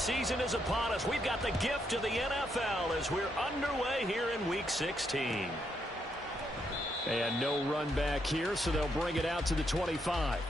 season is upon us. We've got the gift of the NFL as we're underway here in Week 16. And no run back here, so they'll bring it out to the 25.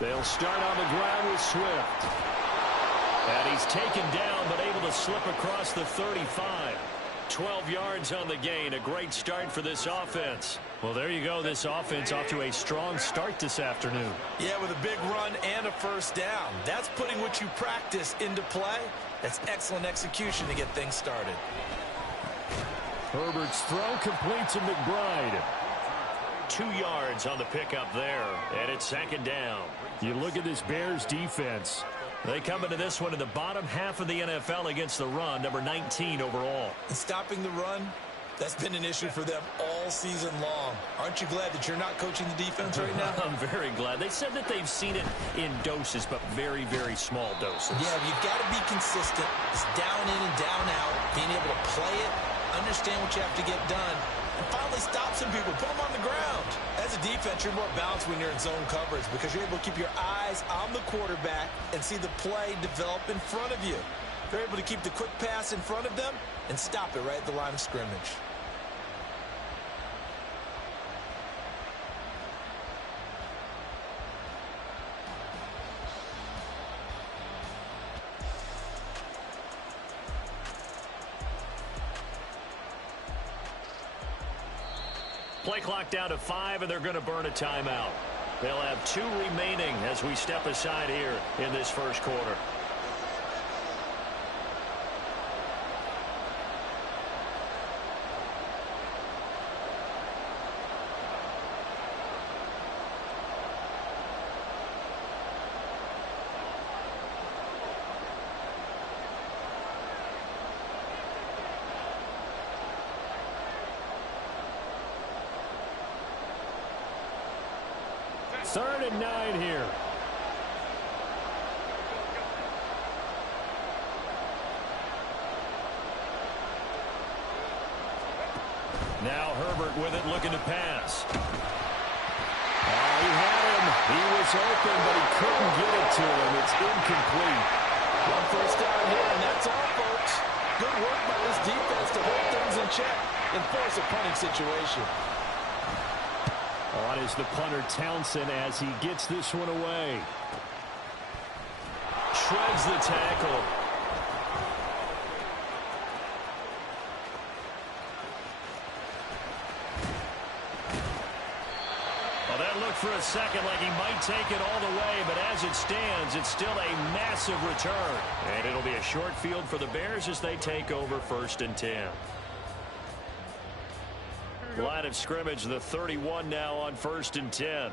They'll start on the ground with Swift. And he's taken down, but able to slip across the 35. 12 yards on the gain. A great start for this offense. Well, there you go. This offense off to a strong start this afternoon. Yeah, with a big run and a first down. That's putting what you practice into play. That's excellent execution to get things started. Herbert's throw complete to McBride. 2 yards on the pickup there, and it's second down. You look at this Bears defense. They come into this one in the bottom half of the NFL against the run, number 19 overall. And stopping the run, that's been an issue for them all season long. Aren't you glad that you're not coaching the defense right now? I'm very glad. They said that they've seen it in doses, but very, very small doses. Yeah, you've got to be consistent. It's down in and down out, being able to play it, understand what you have to get done, and finally stop some people, put them on the ground. As a defense, you're more balanced when you're in zone coverage because you're able to keep your eyes on the quarterback and see the play develop in front of you. They're able to keep the quick pass in front of them and stop it right at the line of scrimmage. Play clock down to 5, and they're going to burn a timeout. They'll have 2 remaining as we step aside here in this first quarter. Third and 9 here. Now Herbert with it, looking to pass. He had him. He was open, but he couldn't get it to him. It's incomplete. One first down here, and that's all, folks. Good work by this defense to hold things in check and force a punting situation. On is the punter Townsend as he gets this one away. Shreds the tackle. Well, that looked for a second like he might take it all the way, but as it stands, it's still a massive return. And it'll be a short field for the Bears as they take over 1st and 10. Line of scrimmage, the 31 now on 1st and 10.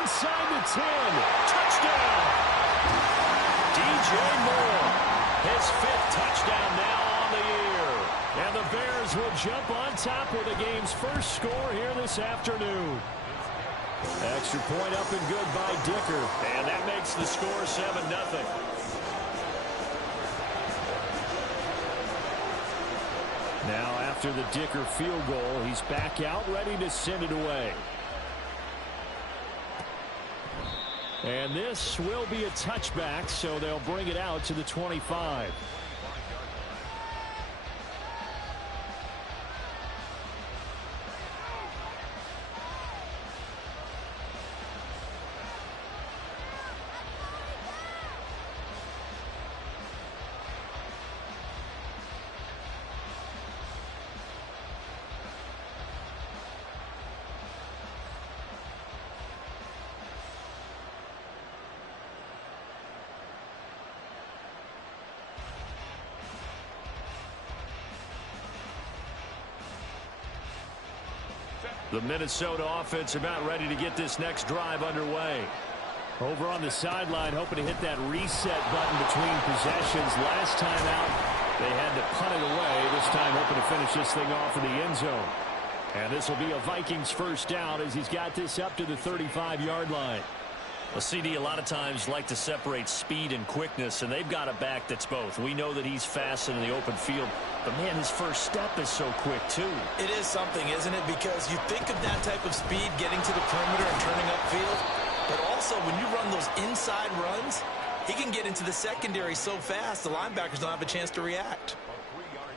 Inside the 10. Touchdown! DJ Moore, his 5th touchdown now on the year. And the Bears will jump on top with the game's first score here this afternoon. Extra point up and good by Dicker. And that makes the score 7-0. Now after the Dicker field goal, he's back out ready to send it away. And this will be a touchback, so they'll bring it out to the 25. The Minnesota offense about ready to get this next drive underway. Over on the sideline, hoping to hit that reset button between possessions. Last time out, they had to punt it away. This time, hoping to finish this thing off in the end zone. And this will be a Vikings first down as he's got this up to the 35-yard line. Well, CD, a lot of times like to separate speed and quickness, and they've got a back that's both. We know that he's fast in the open field, but, man, his first step is so quick, too. It is something, isn't it? Because you think of that type of speed getting to the perimeter and turning upfield, but also when you run those inside runs, he can get into the secondary so fast the linebackers don't have a chance to react.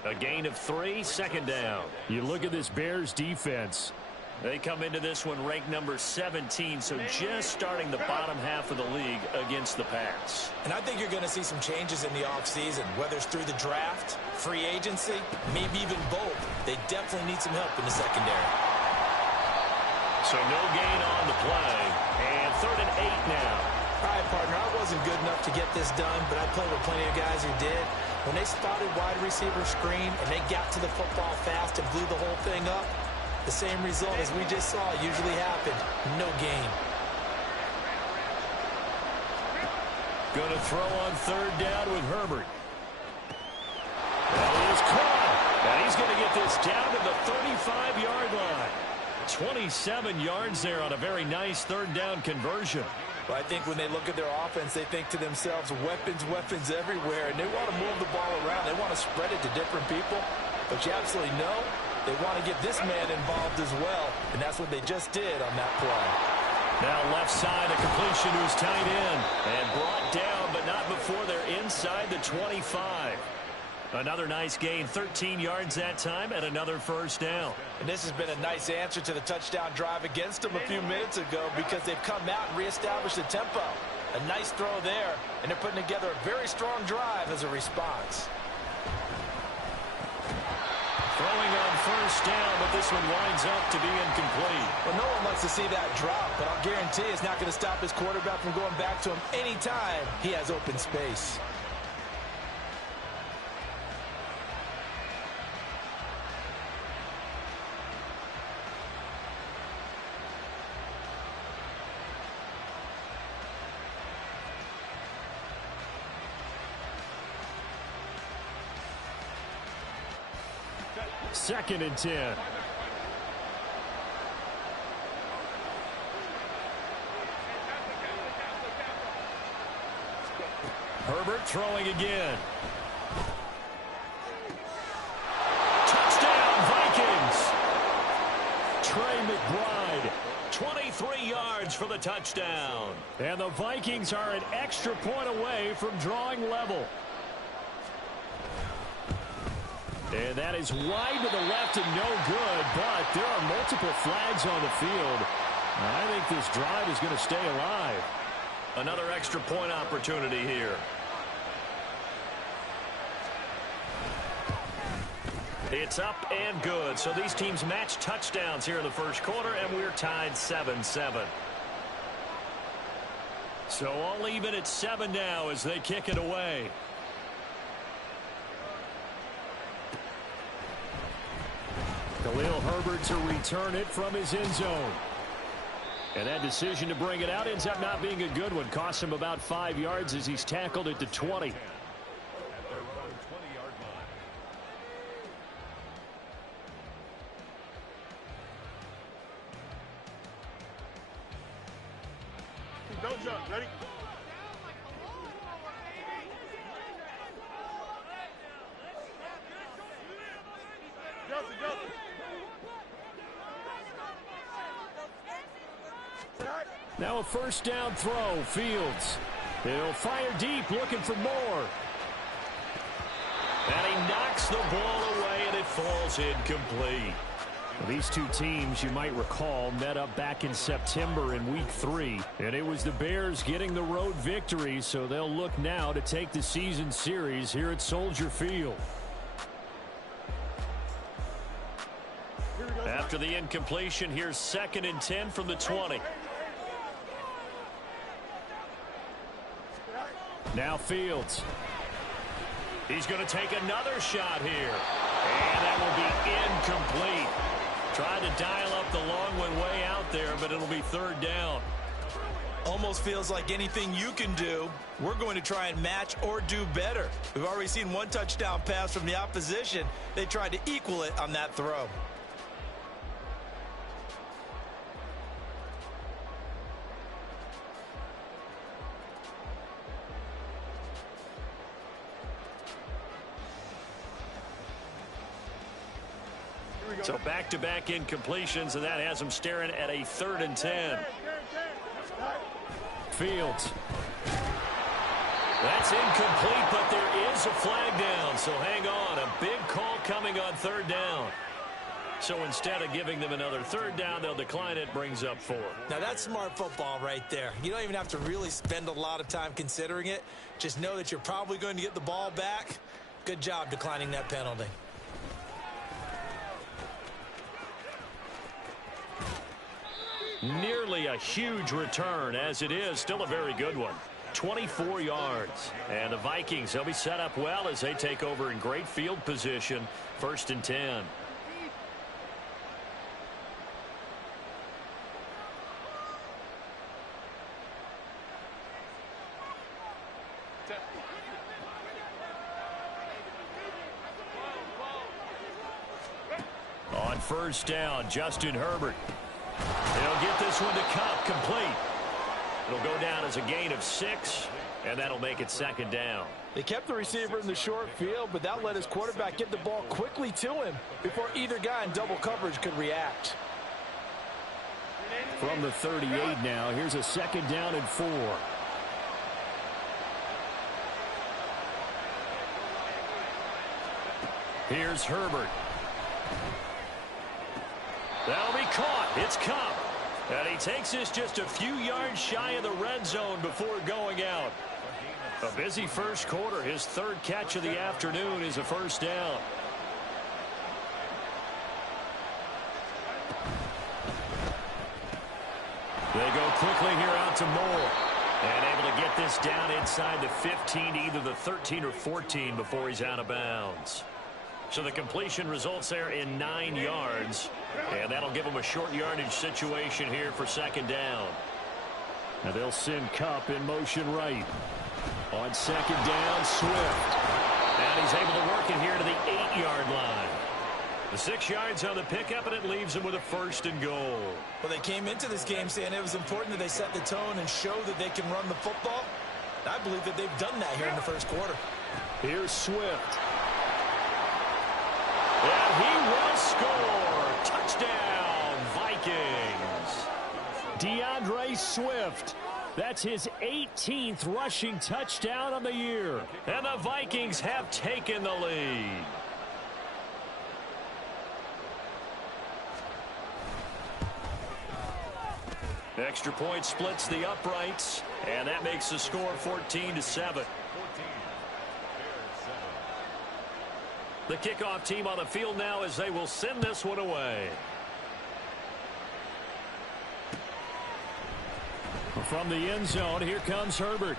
A gain of 3, second down. You look at this Bears defense. They come into this one ranked number 17, so just starting the bottom half of the league against the pass. And I think you're going to see some changes in the offseason, whether it's through the draft, free agency, maybe even both. They definitely need some help in the secondary. So no gain on the play, and 3rd and 8 now. All right, partner, I wasn't good enough to get this done, but I played with plenty of guys who did. When they spotted wide receiver screen and they got to the football fast and blew the whole thing up, the same result as we just saw usually happened. No gain. Going to throw on 3rd down with Herbert. That is caught. And he's going to get this down to the 35-yard line. 27 yards there on a very nice 3rd down conversion. Well, I think when they look at their offense, they think to themselves, weapons, weapons everywhere, and they want to move the ball around. They want to spread it to different people. But you absolutely know they want to get this man involved as well, and that's what they just did on that play. Now left side, a completion to his tight end, and brought down, but not before they're inside the 25. Another nice gain, 13 yards that time, and another first down. And this has been a nice answer to the touchdown drive against them a few minutes ago because they've come out and reestablished the tempo. A nice throw there, and they're putting together a very strong drive as a response. Throwing on first down, but this one winds up to be incomplete. Well, no one wants to see that drop, but I'll guarantee it's not going to stop his quarterback from going back to him anytime he has open space. Second and 10. Herbert throwing again. Touchdown, Vikings. Trey McBride, 23 yards for the touchdown. And the Vikings are an extra point away from drawing level. And that is wide to the left and no good, but there are multiple flags on the field. I think this drive is going to stay alive. Another extra point opportunity here. It's up and good. So these teams match touchdowns here in the first quarter, and we're tied 7-7. So all even at 7 now as they kick it away. Khalil Herbert to return it from his end zone. And that decision to bring it out ends up not being a good one. Costs him about 5 yards as he's tackled at the 20. Don't jump. Ready? Now a first down throw. Fields. He'll fire deep, looking for more. And he knocks the ball away, and it falls incomplete. Well, these two teams, you might recall, met up back in September in Week 3. And it was the Bears getting the road victory, so they'll look now to take the season series here at Soldier Field. After the incompletion, here's 2nd and 10 from the 20. Now Fields. He's going to take another shot here. And that will be incomplete. Trying to dial up the long one way out there, but it'll be third down. Almost feels like anything you can do, we're going to try and match or do better. We've already seen one touchdown pass from the opposition. They tried to equal it on that throw. So back-to-back incompletions, and that has them staring at a 3rd and 10. Fields. That's incomplete, but there is a flag down, so hang on. A big call coming on 3rd down. So instead of giving them another 3rd down, they'll decline it, brings up 4. Now that's smart football right there. You don't even have to really spend a lot of time considering it. Just know that you're probably going to get the ball back. Good job declining that penalty. Nearly a huge return, as it is still a very good one. 24 yards. And the Vikings, they'll be set up well as they take over in great field position. 1st and 10. On 1st down, Justin Herbert. They'll get this one to Cup, complete. It'll go down as a gain of 6, and that'll make it 2nd down. They kept the receiver in the short field, but that let his quarterback get the ball quickly to him before either guy in double coverage could react. From the 38 now, here's a 2nd down and 4. Here's Herbert. That'll be caught. It's Cup. And he takes this just a few yards shy of the red zone before going out. A busy first quarter. His 3rd catch of the afternoon is a 1st down. They go quickly here out to Moore. And able to get this down inside the 15, either the 13 or 14 before he's out of bounds. So the completion results there in 9 yards. And that'll give them a short yardage situation here for 2nd down. Now they'll send Cup in motion right. On 2nd down, Swift. And he's able to work it here to the 8-yard line. The 6 yards on the pickup, and it leaves them with a 1st and goal. Well, they came into this game saying it was important that they set the tone and show that they can run the football. I believe that they've done that here in the first quarter. Here's Swift. And he will score. Touchdown, Vikings. DeAndre Swift. That's his 18th rushing touchdown of the year. And the Vikings have taken the lead. Extra point splits the uprights, and that makes the score 14-7. The kickoff team on the field now as they will send this one away. From the end zone, here comes Herbert.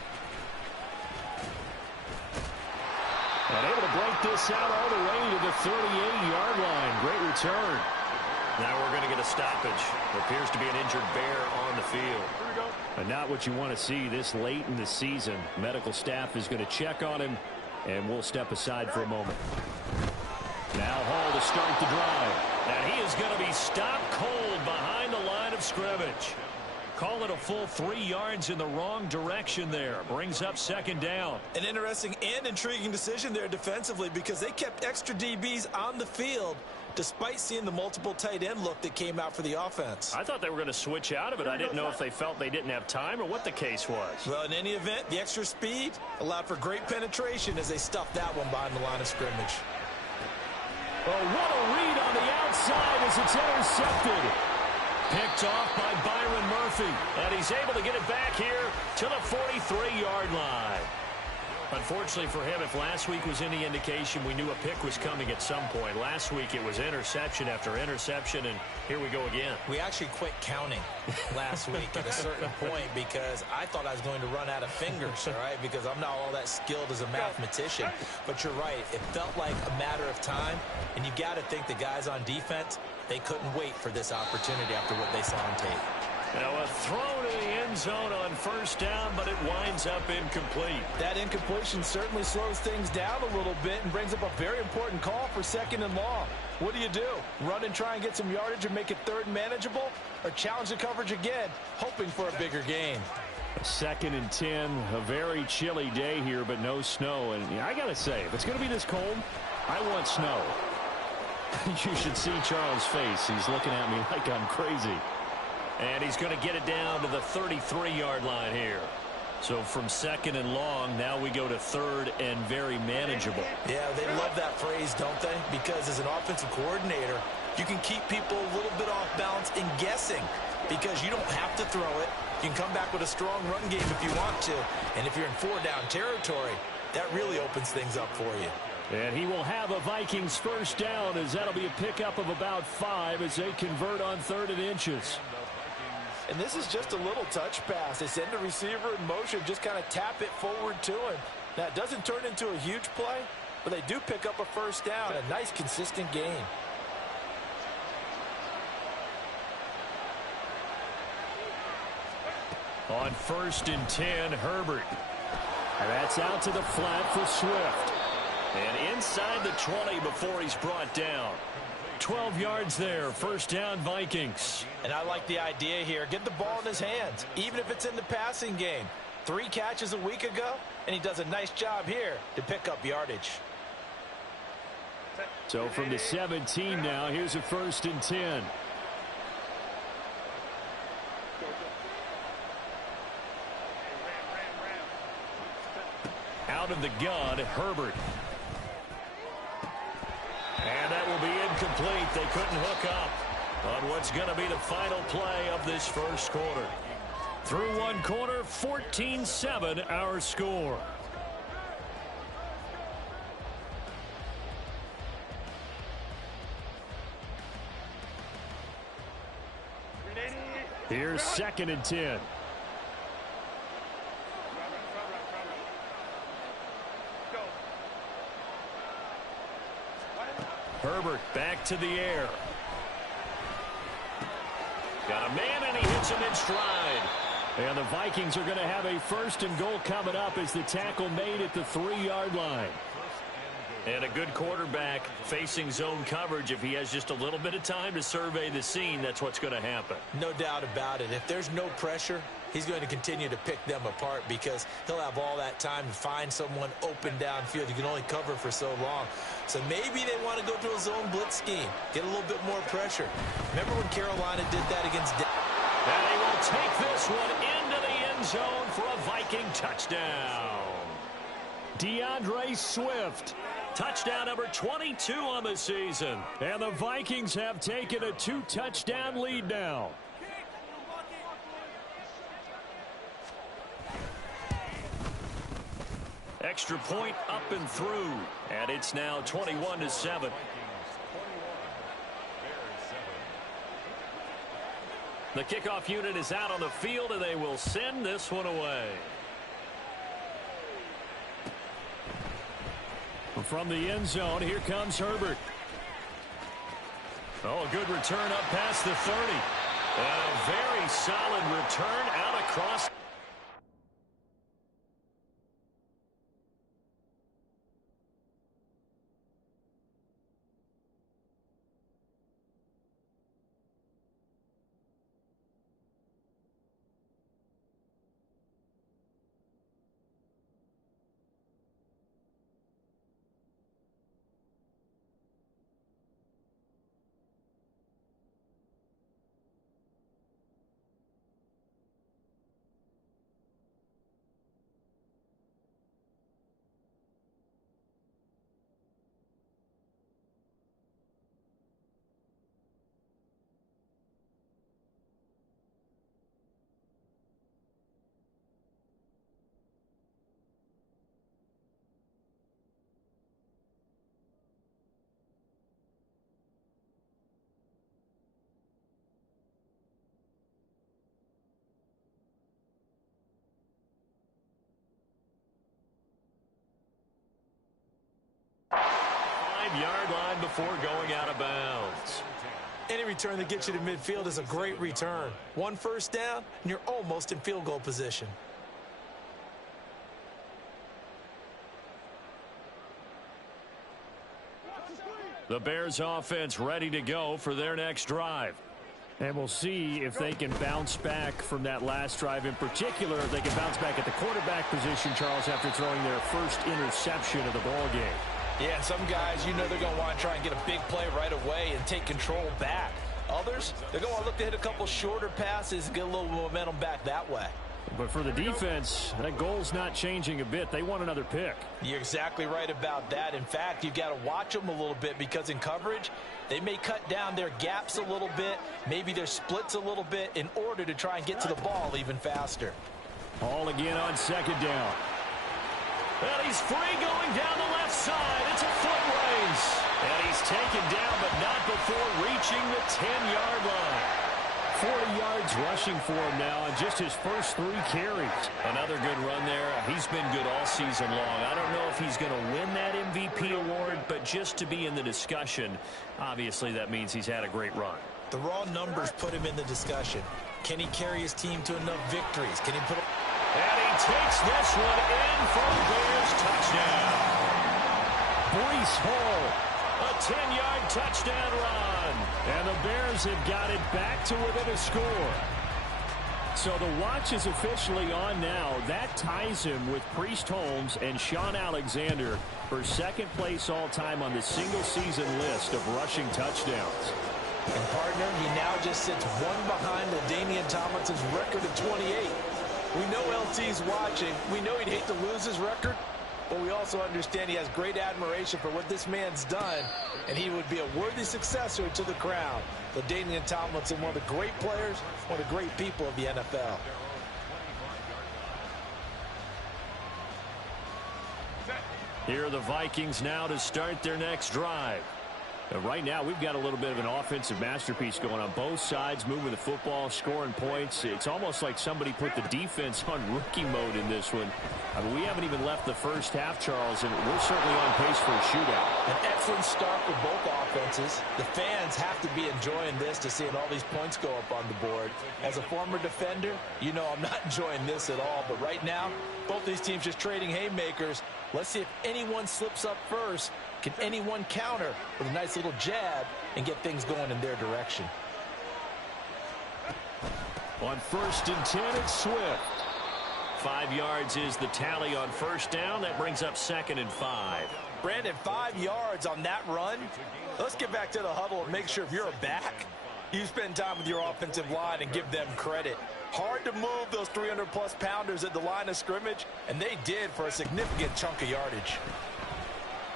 And able to break this out all the way to the 38-yard line. Great return. Now we're going to get a stoppage. There appears to be an injured bear on the field. And not what you want to see this late in the season. Medical staff is going to check on him, and we'll step aside for a moment. Now Hall to start the drive. And he is going to be stopped cold behind the line of scrimmage. Call it a full 3 yards in the wrong direction there. Brings up 2nd down. An interesting and intriguing decision there defensively because they kept extra DBs on the field despite seeing the multiple tight end look that came out for the offense. I thought they were going to switch out of it. I didn't know if they felt they didn't have time or what the case was. Well, in any event, the extra speed allowed for great penetration as they stuffed that one behind the line of scrimmage. Oh, what a read on the outside as it's intercepted. Picked off by Byron Murphy. And he's able to get it back here to the 43-yard line. Unfortunately for him, if last week was any indication, we knew a pick was coming at some point. Last week it was interception after interception, and here we go again. We actually quit counting last week at a certain point because I thought I was going to run out of fingers, all right, because I'm not all that skilled as a mathematician. But you're right. It felt like a matter of time, and you got to think the guys on defense They couldn't wait for this opportunity after what they saw on tape. Now a throw to the end zone on first down, but it winds up incomplete. That incompletion certainly slows things down a little bit and brings up a very important call for 2nd and long. What do? Run and try and get some yardage and make it 3rd and manageable? Or challenge the coverage again, hoping for a bigger gain? 2nd and 10, a very chilly day here, but no snow. And I got to say, if it's going to be this cold, I want snow. You should see Charles' face. He's looking at me like I'm crazy. And he's going to get it down to the 33-yard line here. So from 2nd and long, now we go to 3rd and very manageable. Yeah, they love that phrase, don't they? Because as an offensive coordinator, you can keep people a little bit off balance and guessing because you don't have to throw it. You can come back with a strong run game if you want to. And if you're in 4-down territory, that really opens things up for you. And he will have a Vikings first down as that'll be a pickup of about 5 as they convert on 3rd and inches. And this is just a little touch pass. They send the receiver in motion, just kind of tap it forward to him. Now, it doesn't turn into a huge play, but they do pick up a first down. A nice, consistent gain. On 1st and 10, Herbert. And that's out to the flat for Swift. And inside the 20 before he's brought down. 12 yards there, first down Vikings. And I like the idea here. Get the ball in his hands, even if it's in the passing game. 3 catches a week ago, and he does a nice job here to pick up yardage. So from the 17 now, here's a 1st and 10. Out of the gun, Herbert. And that will be incomplete. They couldn't hook up on what's going to be the final play of this first quarter. Through one quarter, 14-7 our score. Here's 2nd and 10. Herbert back to the air. Got a man, and he hits him in stride. And the Vikings are going to have a 1st and goal coming up as the tackle made at the 3-yard line. And a good quarterback facing zone coverage. If he has just a little bit of time to survey the scene, that's what's going to happen. No doubt about it. If there's no pressure, he's going to continue to pick them apart because he'll have all that time to find someone open downfield. You can only cover for so long. So maybe they want to go to a zone blitz scheme, get a little bit more pressure. Remember when Carolina did that against Dallas? And he will take this one into the end zone for a Viking touchdown. DeAndre Swift. Touchdown number 22 on the season. And the Vikings have taken a 2-touchdown lead now. Extra point up and through. And it's now 21-7. The kickoff unit is out on the field, and they will send this one away. From the end zone, here comes Herbert. Oh, a good return up past the 30. And a very solid return out across. Yard line before going out of bounds. Any return that gets you to midfield is a great return. One first down, and you're almost in field goal position. The Bears offense ready to go for their next drive. And we'll see if they can bounce back from that last drive in particular. If they can bounce back at the quarterback position, Charles, after throwing their first interception of the ball game. Yeah, some guys, you know they're going to want to try and get a big play right away and take control back. Others, they're going to look to hit a couple shorter passes and get a little momentum back that way. But for the defense, that goal's not changing a bit. They want another pick. You're exactly right about that. In fact, you've got to watch them a little bit because in coverage, they may cut down their gaps a little bit, maybe their splits a little bit in order to try and get to the ball even faster. All again on second down. And he's free going down the left side. It's a foot race. And he's taken down, but not before reaching the 10-yard line. 40 yards rushing for him now on just his first 3 carries. Another good run there. He's been good all season long. I don't know if he's going to win that MVP award, but just to be in the discussion, obviously that means he's had a great run. The raw numbers put him in the discussion. Can he carry his team to enough victories? Can he put? And he takes this one in for the Bears touchdown. Breece Hall. A 10-yard touchdown run. And the Bears have got it back to within a score. So the watch is officially on now. That ties him with Priest Holmes and Sean Alexander for second place all-time on the single-season list of rushing touchdowns. And partner, he now just sits one behind LaDainian Tomlinson's record of 28. We know LT's watching. We know he'd hate to lose his record, but we also understand he has great admiration for what this man's done, and he would be a worthy successor to the crown. LaDainian Tomlinson, one of the great players, one of the great people of the NFL. Here are the Vikings now to start their next drive. Right now, we've got a little bit of an offensive masterpiece going on both sides, moving the football, scoring points. It's almost like somebody put the defense on rookie mode in this one. I mean, we haven't even left the first half, Charles, and we're certainly on pace for a shootout. An excellent start for both offenses. The fans have to be enjoying this to seeing all these points go up on the board. As a former defender, you know I'm not enjoying this at all. But right now, both these teams just trading haymakers. Let's see if anyone slips up first. Can anyone counter with a nice little jab and get things going in their direction? On 1st and 10, it's Swift. 5 yards is the tally on first down. That brings up 2nd and 5. Brandon, 5 yards on that run. Let's get back to the huddle and make sure if you're a back, you spend time with your offensive line and give them credit. Hard to move those 300-plus pounders at the line of scrimmage, and they did for a significant chunk of yardage.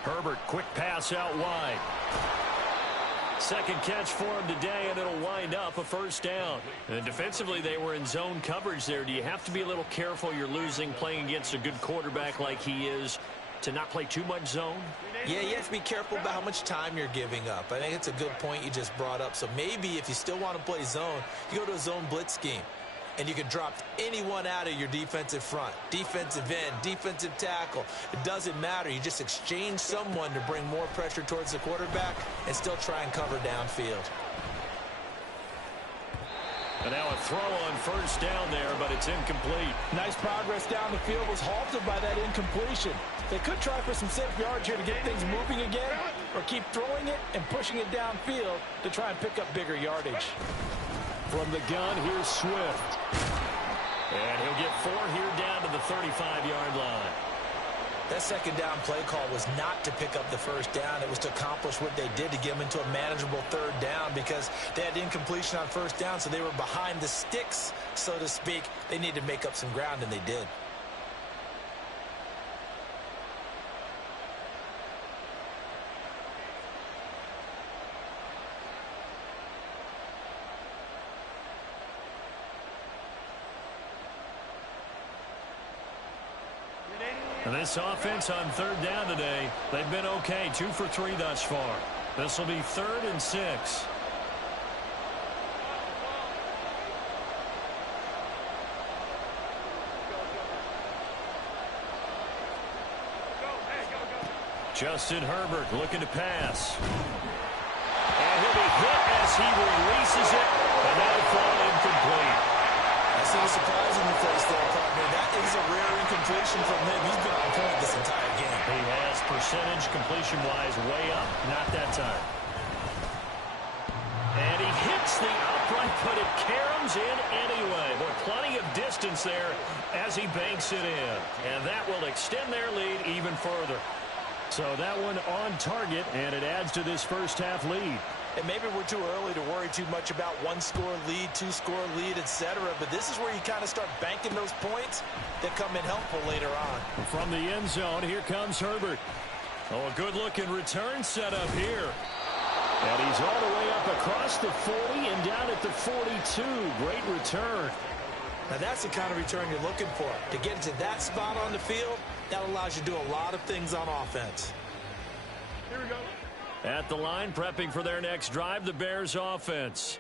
Herbert, quick pass out wide. Second catch for him today, and it'll wind up a first down. And defensively, they were in zone coverage there. Do you have to be a little careful you're losing playing against a good quarterback like he is to not play too much zone? Yeah, you have to be careful about how much time you're giving up. I think it's a good point you just brought up. So maybe if you still want to play zone, you go to a zone blitz scheme. And you can drop anyone out of your defensive front, defensive end, defensive tackle. It doesn't matter. You just exchange someone to bring more pressure towards the quarterback and still try and cover downfield. And now a throw on first down there, but it's incomplete. Nice progress down the field was halted by that incompletion. They could try for some safe yards here to get things moving again, or keep throwing it and pushing it downfield to try and pick up bigger yardage. From the gun, here's Swift. And he'll get 4 here down to the 35-yard line. That second down play call was not to pick up the first down. It was to accomplish what they did to get them into a manageable third down because they had incompletion on first down, so they were behind the sticks, so to speak. They needed to make up some ground, and they did. And this offense on third down today, they've been okay. 2 for 3 thus far. This will be 3rd and 6. Justin Herbert looking to pass. And he'll will be hit as he releases it, and that'll fall incomplete. I see the surprise in your face there, partner. That is a rare incompletion from him. He's been on point this entire game. He has percentage completion-wise way up, not that time. And he hits the upright, but it caroms in anyway. But plenty of distance there as he banks it in. And that will extend their lead even further. So that one on target, and it adds to this first half lead. And maybe we're too early to worry too much about one-score lead, two-score lead, etc. But this is where you kind of start banking those points that come in helpful later on. From the end zone, here comes Herbert. Oh, a good-looking return set up here. And he's all the way up across the 40 and down at the 42. Great return. Now that's the kind of return you're looking for. To get to that spot on the field, that allows you to do a lot of things on offense. Here we go. At the line, prepping for their next drive, the Bears offense.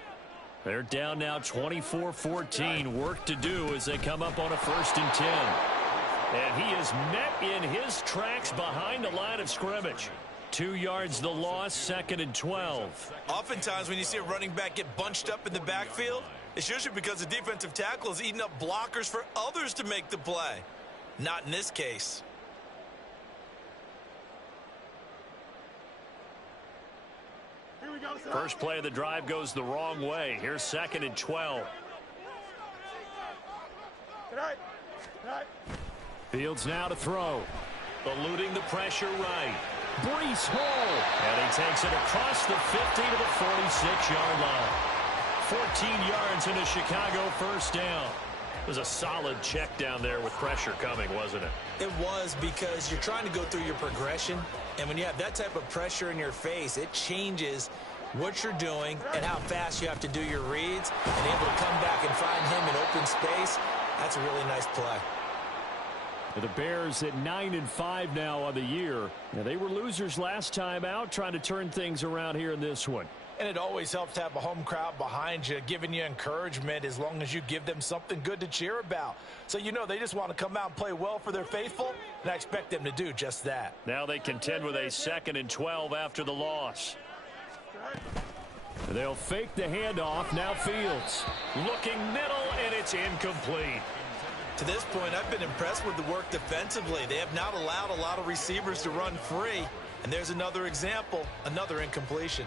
They're down now 24-14. Work to do as they come up on a 1st and 10. And he is met in his tracks behind the line of scrimmage. 2 yards the loss, 2nd and 12. Oftentimes when you see a running back get bunched up in the backfield, it's usually because the defensive tackle is eating up blockers for others to make the play. Not in this case. First play of the drive goes the wrong way. Here's 2nd and 12. Fields now to throw. Eluding the pressure right. Brees Hall. And he takes it across the 50 to the 46-yard line. 14 yards in a Chicago 1st down. It was a solid check down there with pressure coming, wasn't it? It was, because you're trying to go through your progression, and when you have that type of pressure in your face, it changes what you're doing and how fast you have to do your reads, and able to come back and find him in open space. That's a really nice play. The Bears at 9-5 now on the year. Now, they were losers last time out, trying to turn things around here in this one. And it always helps to have a home crowd behind you, giving you encouragement as long as you give them something good to cheer about. So you know they just want to come out and play well for their faithful, and I expect them to do just that. Now they contend with a 2nd and 12 after the loss. They'll fake the handoff. Now Fields. Looking middle, and it's incomplete. To this point, I've been impressed with the work defensively. They have not allowed a lot of receivers to run free. And there's another example, another incompletion.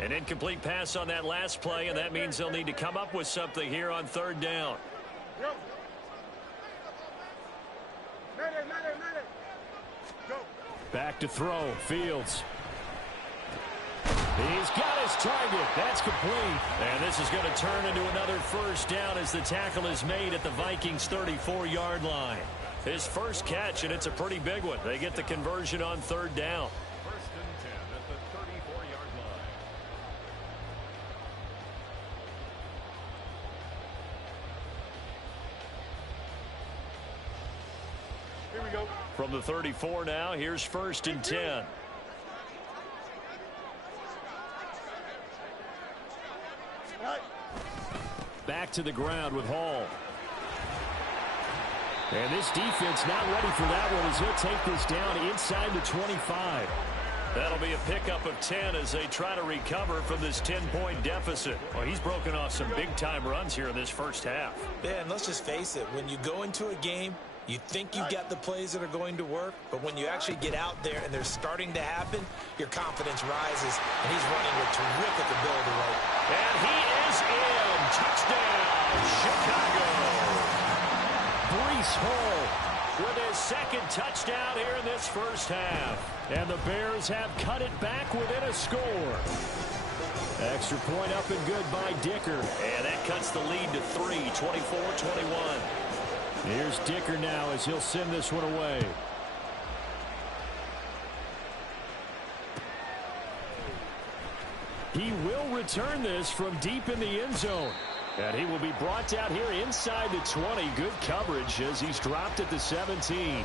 An incomplete pass on that last play, and that means they'll need to come up with something here on 3rd down. Back to throw. Fields. He's got his target. That's complete. And this is going to turn into another 1st down as the tackle is made at the Vikings' 34-yard line. His first catch, and it's a pretty big one. They get the conversion on 3rd down. From the 34 now, here's 1st and 10. Back to the ground with Hall. And this defense not ready for that one as he'll take this down inside the 25. That'll be a pickup of 10 as they try to recover from this 10-point deficit. Well, he's broken off some big-time runs here in this first half. Yeah, and let's just face it, when you go into a game, you think you've got the plays that are going to work, but when you actually get out there and they're starting to happen, your confidence rises, and he's running with terrific ability right. And he is in. Touchdown, Chicago. Brees Hall with his 2nd touchdown here in this first half. And the Bears have cut it back within a score. Extra point up and good by Dicker. And that cuts the lead to 3, 24-21. Here's Dicker now as he'll send this one away. He will return this from deep in the end zone. And he will be brought down here inside the 20. Good coverage as he's dropped at the 17.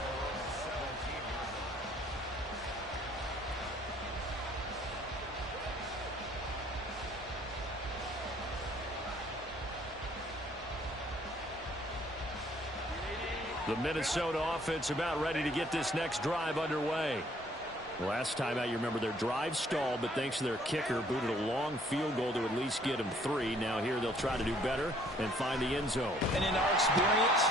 The Minnesota offense about ready to get this next drive underway. Last time out, you remember their drive stalled, but thanks to their kicker, booted a long field goal to at least get them 3. Now here they'll try to do better and find the end zone. And in our experience,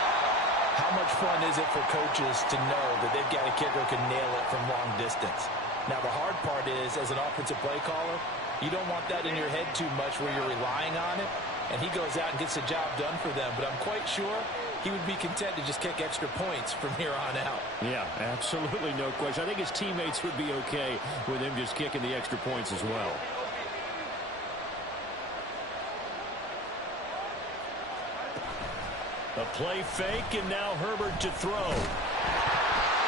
how much fun is it for coaches to know that they've got a kicker who can nail it from long distance? Now, the hard part is, as an offensive play caller, you don't want that in your head too much where you're relying on it, and he goes out and gets the job done for them. But I'm quite sure he would be content to just kick extra points from here on out. Yeah, absolutely no question. I think his teammates would be okay with him just kicking the extra points as well. A play fake, and now Herbert to throw.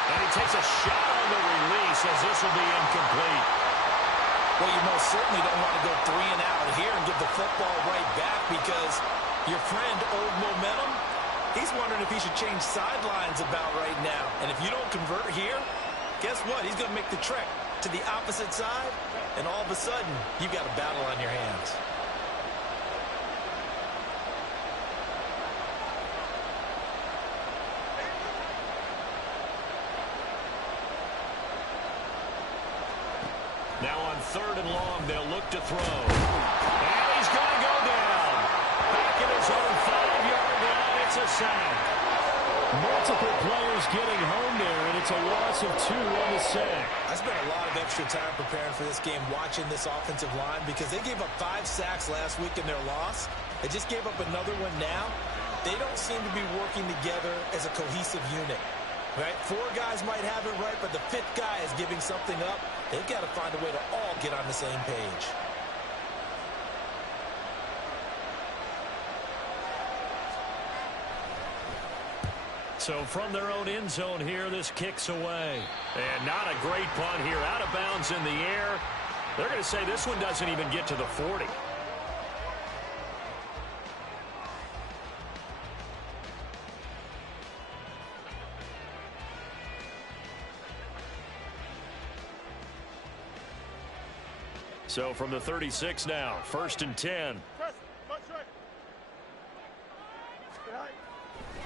And he takes a shot on the release as this will be incomplete. Well, you most certainly don't want to go 3 and out here and give the football right back because your friend, Old Momentum, he's wondering if he should change sidelines about right now. And if you don't convert here, guess what? He's going to make the trek to the opposite side, and all of a sudden, you've got a battle on your hands. Now on 3rd and long, they'll look to throw. And he's going to go down. Back in his own 5-yard line, it's a sack. Multiple players getting home there, and it's a loss of 2 on the sack. I spent a lot of extra time preparing for this game watching this offensive line because they gave up 5 sacks last week in their loss. They just gave up another one now. They don't seem to be working together as a cohesive unit. Right? 4 guys might have it right, but the 5th guy is giving something up. They've got to find a way to all get on the same page. So from their own end zone here, this kicks away. And not a great punt here. Out of bounds in the air. They're going to say this one doesn't even get to the 40. So from the 36 now, 1st and 10.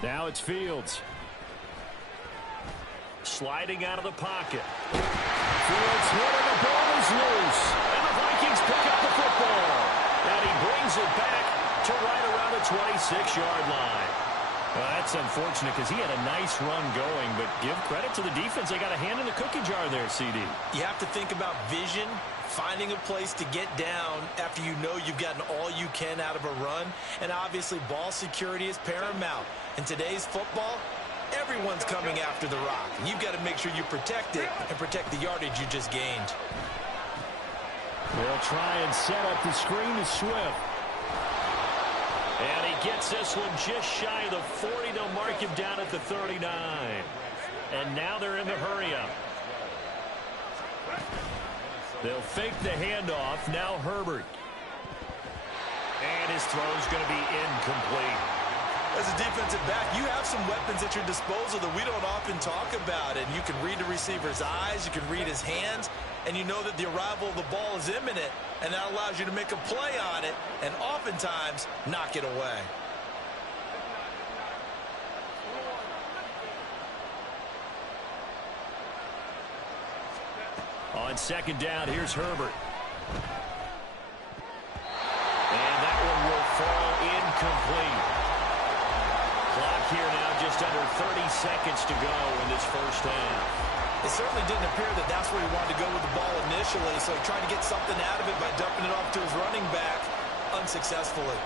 Now it's Fields. Sliding out of the pocket. Fields hitting, the ball is loose. And the Vikings pick up the football. And he brings it back to right around the 26-yard line. Well, that's unfortunate because he had a nice run going, but give credit to the defense. They got a hand in the cookie jar there, CD. You have to think about vision, finding a place to get down after you know you've gotten all you can out of a run. And obviously, ball security is paramount. In today's football, everyone's coming after the rock. And you've got to make sure you protect it and protect the yardage you just gained. They'll try and set up the screen to Swift. And he gets this one just shy of the 40. They'll mark him down at the 39. And now they're in the hurry-up. They'll fake the handoff. Now Herbert. And his throw's going to be incomplete. As a defensive back, you have some weapons at your disposal that we don't often talk about. And you can read the receiver's eyes, you can read his hands, and you know that the arrival of the ball is imminent, and that allows you to make a play on it and oftentimes knock it away. On 2nd down, here's Herbert. And that one will fall incomplete. Clock here now, just under 30 seconds to go in this first half. It certainly didn't appear that that's where he wanted to go with the ball initially, so he tried to get something out of it by dumping it off to his running back unsuccessfully.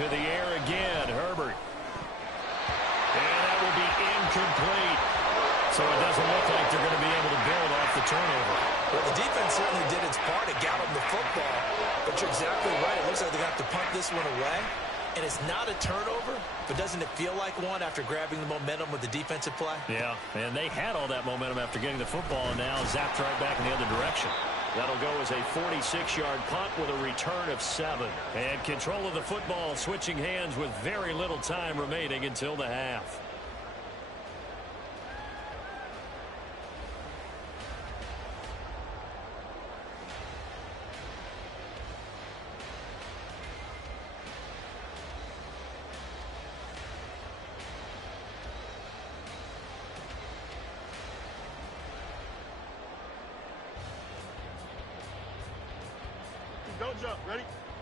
To the air again, Herbert. And that will be incomplete. So it doesn't look like they're going to be able to build off the turnover. Well, the defense certainly did its part. It got him the football. But you're exactly right. It looks like they're going to have to punt this one away. And it's not a turnover, but doesn't it feel like one after grabbing the momentum with the defensive play? Yeah, and they had all that momentum after getting the football, and now zapped right back in the other direction. That'll go as a 46-yard punt with a return of 7. And control of the football switching hands with very little time remaining until the half.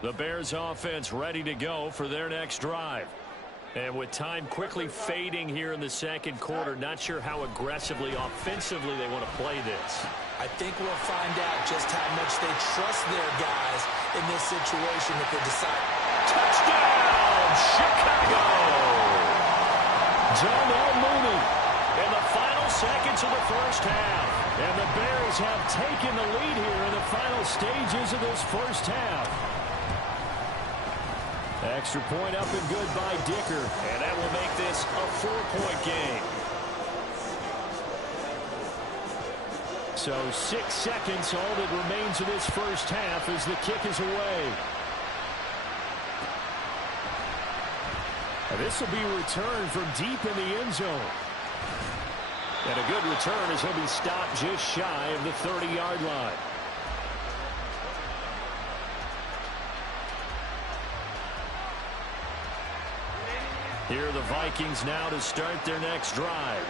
The Bears offense ready to go for their next drive. And with time quickly fading here in the second quarter, not sure how aggressively, offensively they want to play this. I think we'll find out just how much they trust their guys in this situation if they decide. Touchdown, Chicago! Darnell Mooney in the final seconds of the first half. And the Bears have taken the lead here in the final stages of this first half. Extra point up and good by Dicker. And that will make this a 4-point game. So 6 seconds, all that remains of this first half as the kick is away. And this will be returned from deep in the end zone. And a good return as he'll be stopped just shy of the 30-yard line. Here are the Vikings now to start their next drive.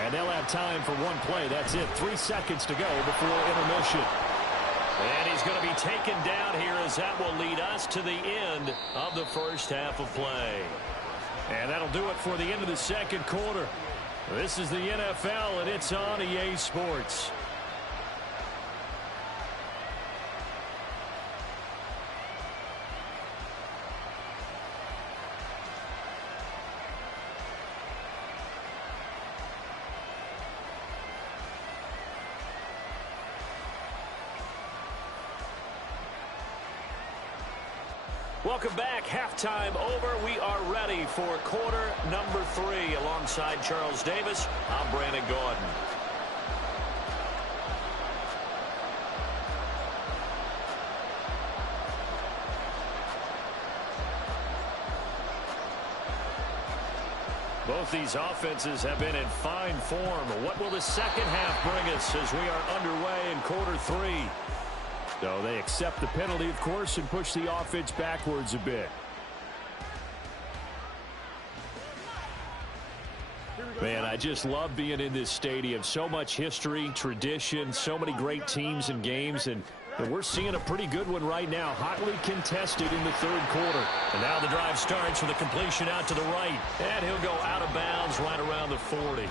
And they'll have time for one play. That's it. 3 seconds to go before intermission. And he's going to be taken down here as that will lead us to the end of the first half of play. And that'll do it for the end of the second quarter. This is the NFL, and it's on EA Sports. Welcome back. Halftime over. We are ready for quarter number 3. Alongside Charles Davis, I'm Brandon Gordon. Both these offenses have been in fine form. What will the second half bring us as we are underway in quarter 3? So they accept the penalty, of course, and push the offense backwards a bit. Man, I just love being in this stadium. So much history, tradition, so many great teams and games, and we're seeing a pretty good one right now, hotly contested in the third quarter. And now the drive starts with a completion out to the right, and he'll go out of bounds right around the 40.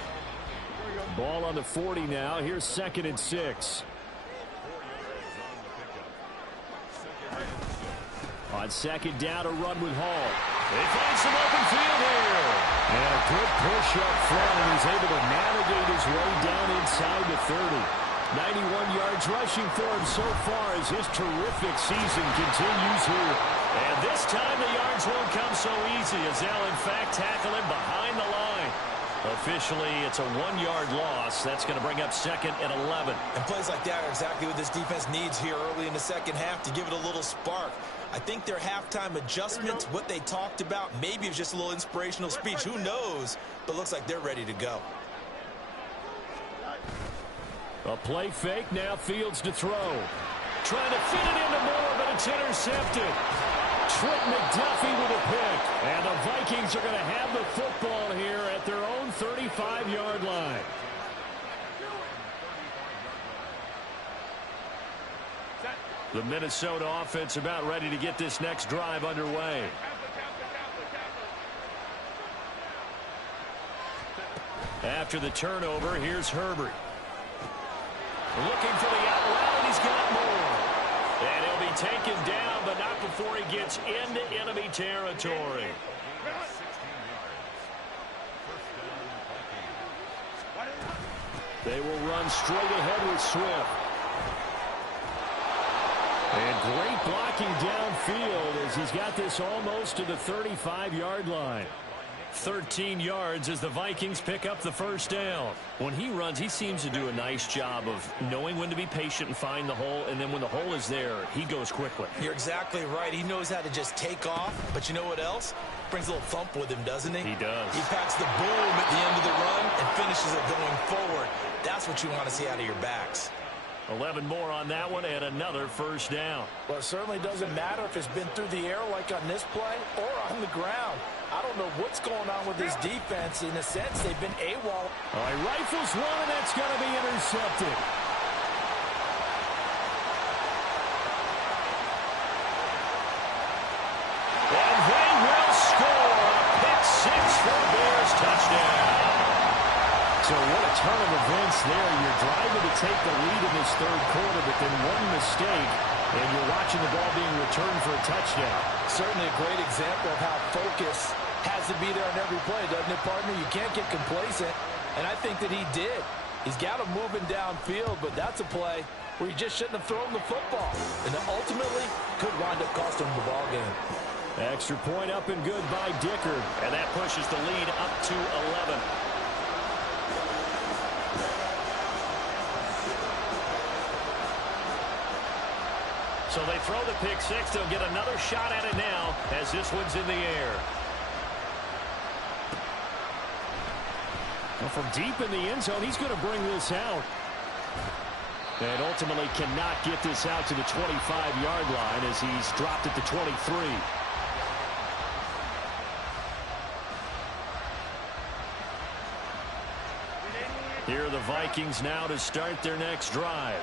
Ball on the 40 now. Here's 2nd and 6. On second down, a run with Hall. They find some open field here. And a good push up front, and he's able to navigate his way down inside the 30. 91 yards rushing for him so far as his terrific season continues here. And this time the yards won't come so easy as they'll, in fact, tackle him behind the line. Officially, it's a 1-yard loss. That's going to bring up 2nd and 11. And plays like that are exactly what this defense needs here early in the second half to give it a little spark. I think their halftime adjustments, what they talked about, maybe it was just a little inspirational speech. Who knows? But looks like they're ready to go. A play fake, now Fields to throw. Trying to fit it into Moore, but it's intercepted. Trent McDuffie with a pick. And the Vikings are going to have the football here at their own 35-yard line. The Minnesota offense about ready to get this next drive underway. After the turnover, here's Herbert. Looking for the out route, and he's got more. And he'll be taken down, but not before he gets into enemy territory. They will run straight ahead with Swift. And great blocking downfield as he's got this almost to the 35-yard line. 13 yards as the Vikings pick up the first down. When he runs, he seems to do a nice job of knowing when to be patient and find the hole, and then when the hole is there, he goes quickly. You're exactly right. He knows how to just take off, but you know what else? Brings a little thump with him, doesn't he? He does. He packs the boom at the end of the run and finishes it going forward. That's what you want to see out of your backs. 11 more on that one and another first down. Well, it certainly doesn't matter if it's been through the air like on this play or on the ground. I don't know what's going on with this defense. In a sense, they've been AWOL. All right, rifles one, and that's going to be intercepted. touchdown. So what a turn of events there. You're driving to take the lead in this third quarter, but then one mistake, and you're watching the ball being returned for a touchdown. Certainly a great example of how focus has to be there on every play, doesn't it, partner? You can't get complacent, and I think that he did. He's got him moving downfield, but that's a play where he just shouldn't have thrown the football, and that ultimately could wind up costing him the ball game. Extra point up and good by Dicker, and that pushes the lead up to 11. So they throw the pick six. They'll get another shot at it now as this one's in the air. Well, from deep in the end zone, he's going to bring this out. And ultimately cannot get this out to the 25-yard line as he's dropped at the 23. Here are the Vikings now to start their next drive.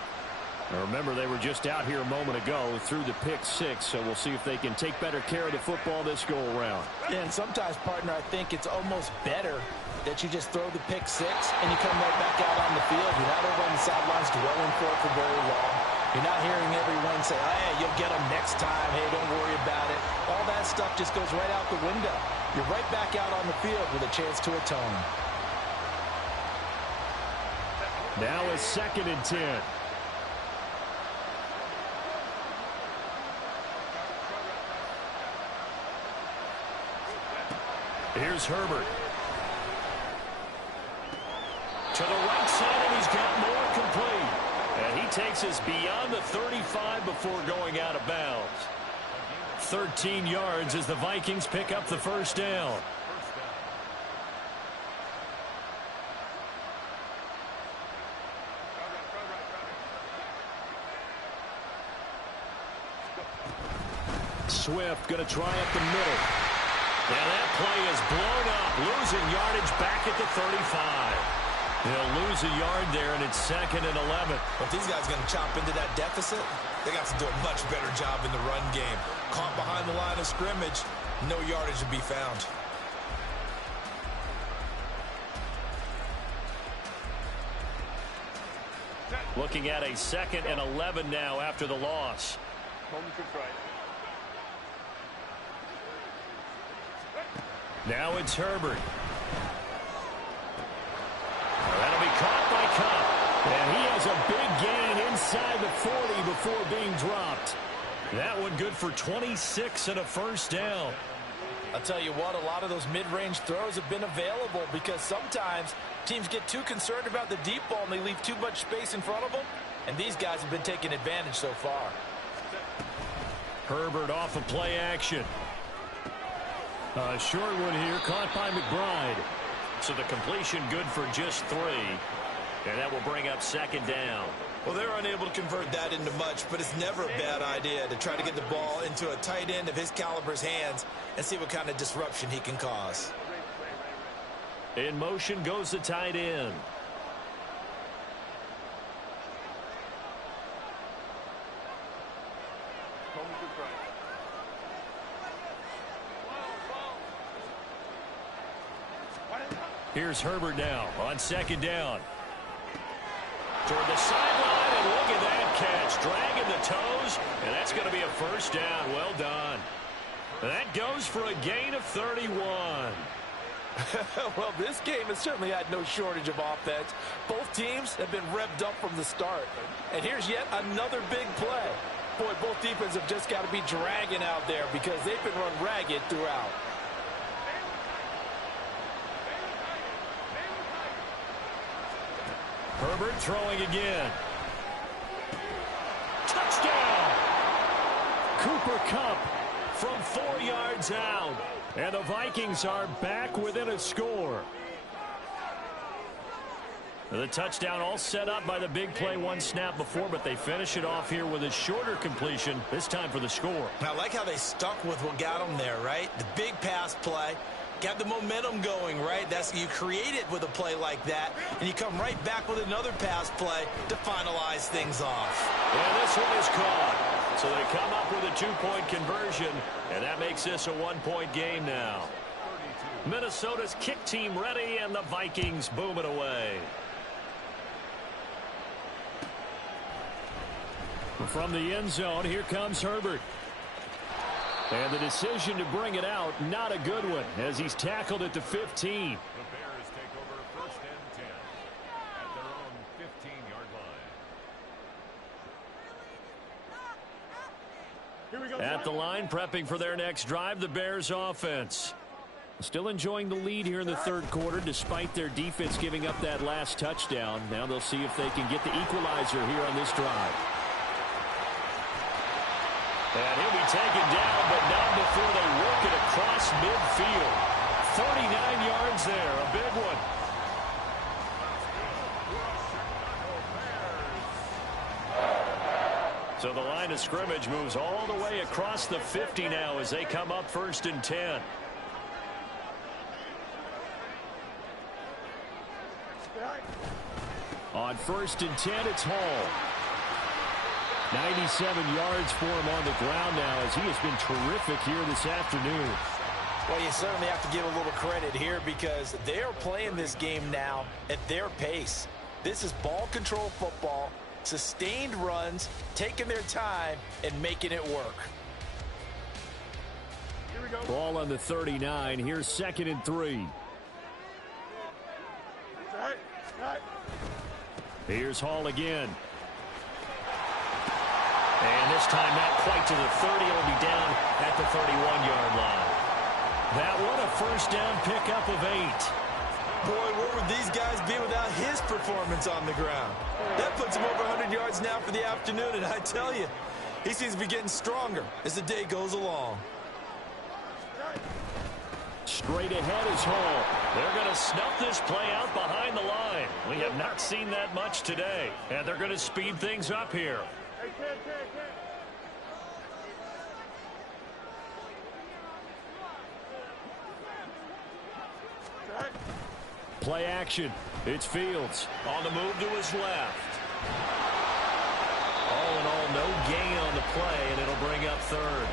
Now remember, they were just out here a moment ago through the pick six, so we'll see if they can take better care of the football this go-around. Yeah, and sometimes, partner, I think it's almost better that you just throw the pick six and you come right back out on the field. You're not over on the sidelines dwelling for very long. You're not hearing everyone say, hey, you'll get them next time. Hey, don't worry about it. All that stuff just goes right out the window. You're right back out on the field with a chance to atone. Now a 2nd and 10. Here's Herbert. To the right side, and he's got more complete. And he takes us beyond the 35 before going out of bounds. 13 yards as the Vikings pick up the first down. Swift going to try up the middle. And that play is blown up, losing yardage back at the 35. They'll lose a yard there, and it's 2nd and 11. But if these guys are going to chop into that deficit, they got to do a much better job in the run game. Caught behind the line of scrimmage, no yardage to be found. Looking at a 2nd and 11 now after the loss. Now it's Herbert. That'll be caught by Cup. And he has a big gain inside the 40 before being dropped. That one good for 26 and a first down. I'll tell you what, a lot of those mid-range throws have been available because sometimes teams get too concerned about the deep ball and they leave too much space in front of them. And these guys have been taking advantage so far. Herbert off of play action. A short one here, caught by McBride. So the completion good for just 3. And that will bring up 2nd down. Well, they're unable to convert that into much, but it's never a bad idea to try to get the ball into a tight end of his caliber's hands and see what kind of disruption he can cause. In motion goes the tight end. Here's Herbert now on 2nd down. Toward the sideline, and look at that catch. Dragging the toes, and that's going to be a first down. Well done. That goes for a gain of 31. Well, this game has certainly had no shortage of offense. Both teams have been revved up from the start. And here's yet another big play. Boy, both defenses have just got to be dragging out there because they've been run ragged throughout. Herbert throwing again. Touchdown! Cooper Kupp from 4 yards out. And the Vikings are back within a score. The touchdown all set up by the big play one snap before, but they finish it off here with a shorter completion, this time for the score. I like how they stuck with what got them there, right? The big pass play. Got the momentum going, right? You create it with a play like that, and you come right back with another pass play to finalize things off. And this one is caught. So they come up with a 2-point conversion, and that makes this a 1-point game now. Minnesota's kick team ready, and the Vikings boom it away. From the end zone, here comes Herbert. And the decision to bring it out, not a good one, as he's tackled at the 15. The Bears take over first and 10 at their own 15-yard line. At the line, prepping for their next drive, the Bears offense. Still enjoying the lead here in the third quarter, despite their defense giving up that last touchdown. Now they'll see if they can get the equalizer here on this drive. And he'll be taken down, but not before they work it across midfield. 39 yards there, a big one. So the line of scrimmage moves all the way across the 50 now as they come up first and 10. On first and 10, it's Hall. 97 yards for him on the ground now as he has been terrific here this afternoon. Well, you certainly have to give a little credit here because they're playing this game now at their pace. This is ball control football, sustained runs, taking their time, and making it work. Here we go. Ball on the 39. Here's 2nd and 3. Here's Hall again. And this time not quite to the 30. It'll be down at the 31-yard line. That one a first down pickup of 8. Boy, where would these guys be without his performance on the ground? That puts him over 100 yards now for the afternoon, and I tell you, he seems to be getting stronger as the day goes along. Straight ahead is Hall. They're going to snuff this play out behind the line. We have not seen that much today, and they're going to speed things up here. Play action. It's Fields on the move to his left. All in all, no gain on the play, and it'll bring up 3rd.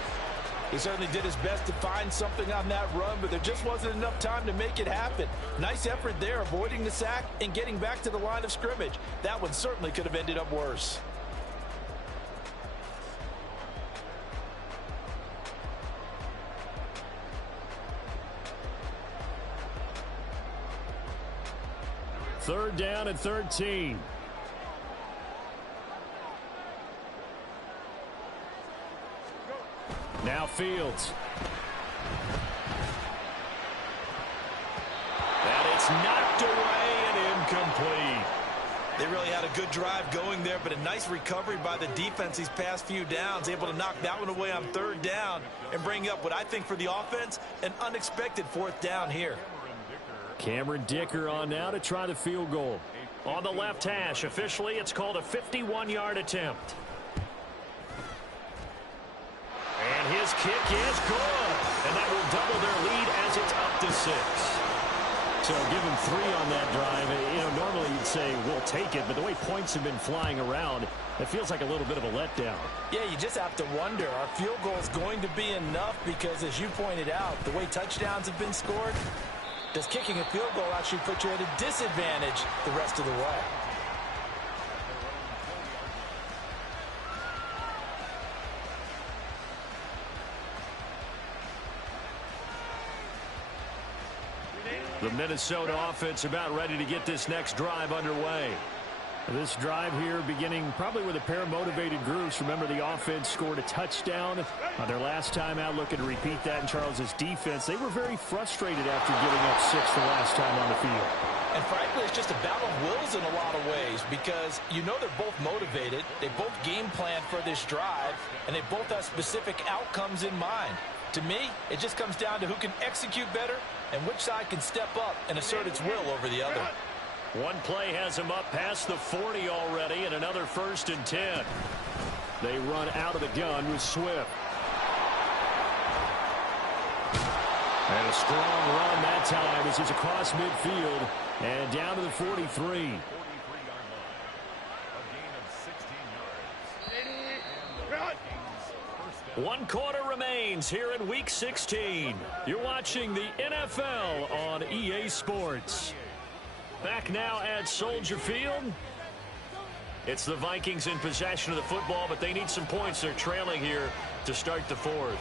He certainly did his best to find something on that run, but there just wasn't enough time to make it happen. Nice effort there, avoiding the sack and getting back to the line of scrimmage. That one certainly could have ended up worse. Third down and 13. Now Fields. And it's knocked away and incomplete. They really had a good drive going there, but a nice recovery by the defense these past few downs, able to knock that one away on 3rd down and bring up what I think for the offense, an unexpected 4th down here. Cameron Dicker on now to try the field goal. On the left hash, officially it's called a 51-yard attempt. And his kick is good. And that will double their lead as it's up to 6. So give him 3 on that drive. You know, normally you'd say we'll take it, but the way points have been flying around, it feels like a little bit of a letdown. Yeah, you just have to wonder, are field goals going to be enough? Because as you pointed out, the way touchdowns have been scored, does kicking a field goal actually put you at a disadvantage the rest of the way? The Minnesota offense about ready to get this next drive underway. This drive here beginning probably with a pair of motivated groups. Remember, the offense scored a touchdown on their last time out, looking to repeat that in Charles's defense. They were very frustrated after giving up 6 the last time on the field. And frankly, it's just a battle of wills in a lot of ways because you know they're both motivated. They both game plan for this drive, and they both have specific outcomes in mind. To me, it just comes down to who can execute better and which side can step up and assert its will over the other. One play has him up past the 40 already, and another 1st and 10. They run out of the gun with Swift. And a strong run that time as he's across midfield and down to the 43. 43-yard line. A gain of 16 yards. And the Vikings first One quarter remains here in Week 16. You're watching the NFL on EA Sports. Back now at Soldier Field. It's the Vikings in possession of the football, but they need some points. They're trailing here to start the fourth.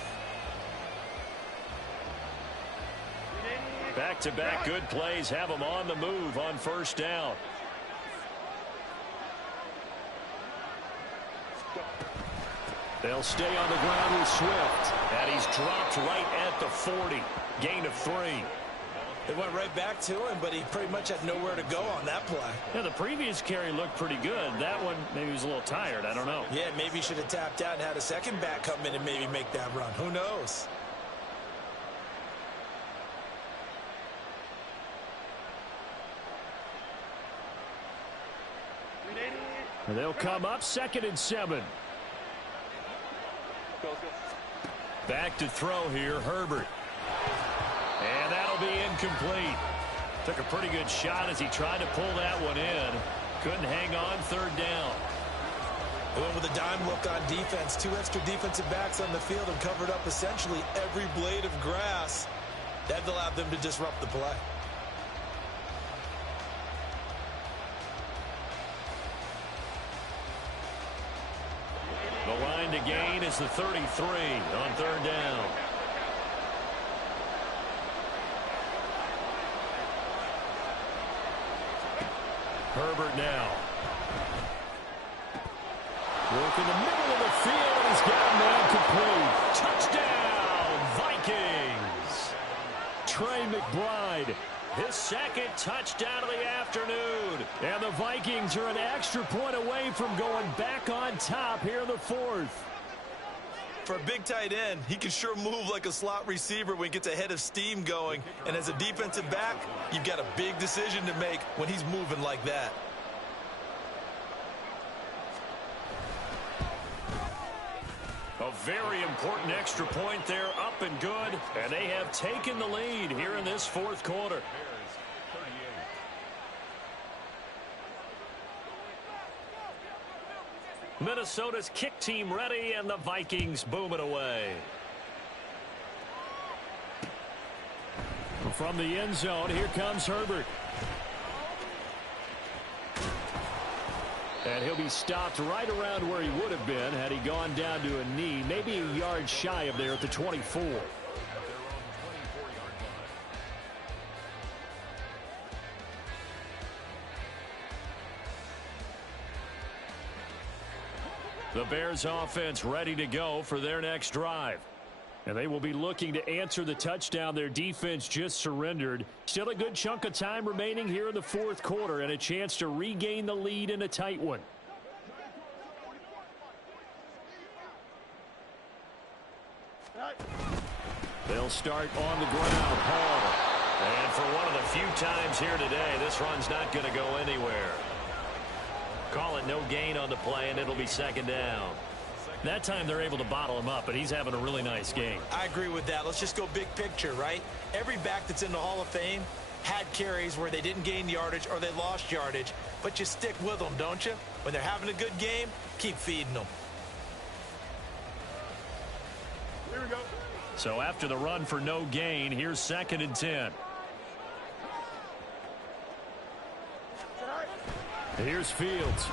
Back-to-back good plays have them on the move on first down. They'll stay on the ground with Swift. And he's dropped right at the 40. Gain of 3. They went right back to him, but he pretty much had nowhere to go on that play. Yeah, the previous carry looked pretty good. That one, maybe he was a little tired. I don't know. Yeah, maybe he should have tapped out and had a second back come in and maybe make that run. Who knows? And they'll come up 2nd and 7. Back to throw here, Herbert. And that'll be incomplete. Took a pretty good shot as he tried to pull that one in. Couldn't hang on 3rd down. They went with a dime look on defense. 2 extra defensive backs on the field and covered up essentially every blade of grass. That allowed them to disrupt the play. The line to gain is the 33 on 3rd down. Herbert now. Work in the middle of the field, and he's got a man complete. Touchdown, Vikings. Trey McBride, his 2nd touchdown of the afternoon. And the Vikings are an extra point away from going back on top here in the 4th. For a big tight end, he can sure move like a slot receiver when he gets a head of steam going. And as a defensive back, you've got a big decision to make when he's moving like that. A very important extra point there, up and good. And they have taken the lead here in this 4th quarter. Minnesota's kick team ready, and the Vikings boom it away. From the end zone, here comes Herbert. And he'll be stopped right around where he would have been had he gone down to a knee, maybe a yard shy of there at the 24. The Bears offense ready to go for their next drive. And they will be looking to answer the touchdown their defense just surrendered. Still a good chunk of time remaining here in the 4th quarter and a chance to regain the lead in a tight one. They'll start on the ground. Hall. And for one of the few times here today, this run's not going to go anywhere. Call it no gain on the play, and it'll be 2nd down. That time they're able to bottle him up, but he's having a really nice game. I agree with that. Let's just go big picture, right? Every back that's in the Hall of Fame had carries where they didn't gain yardage or they lost yardage, but you stick with them, don't you? When they're having a good game, keep feeding them. Here we go. So after the run for no gain, here's 2nd and 10. Here's Fields.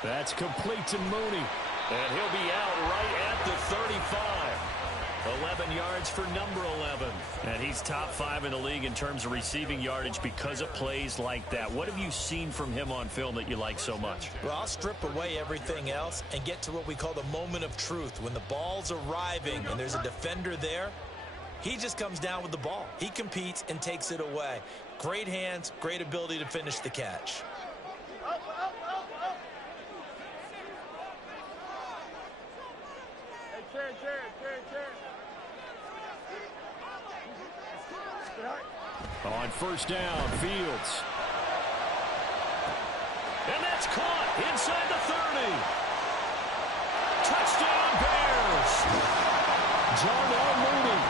That's complete to Mooney. And he'll be out right at the 35. 11 yards for number 11. And he's top 5 in the league in terms of receiving yardage because of plays like that. What have you seen from him on film that you like so much? Well, I'll strip away everything else and get to what we call the moment of truth. When the ball's arriving and there's a defender there, he just comes down with the ball. He competes and takes it away. Great hands, great ability to finish the catch. On first down, Fields. And that's caught inside the 30. Touchdown, Bears. Darnell Mooney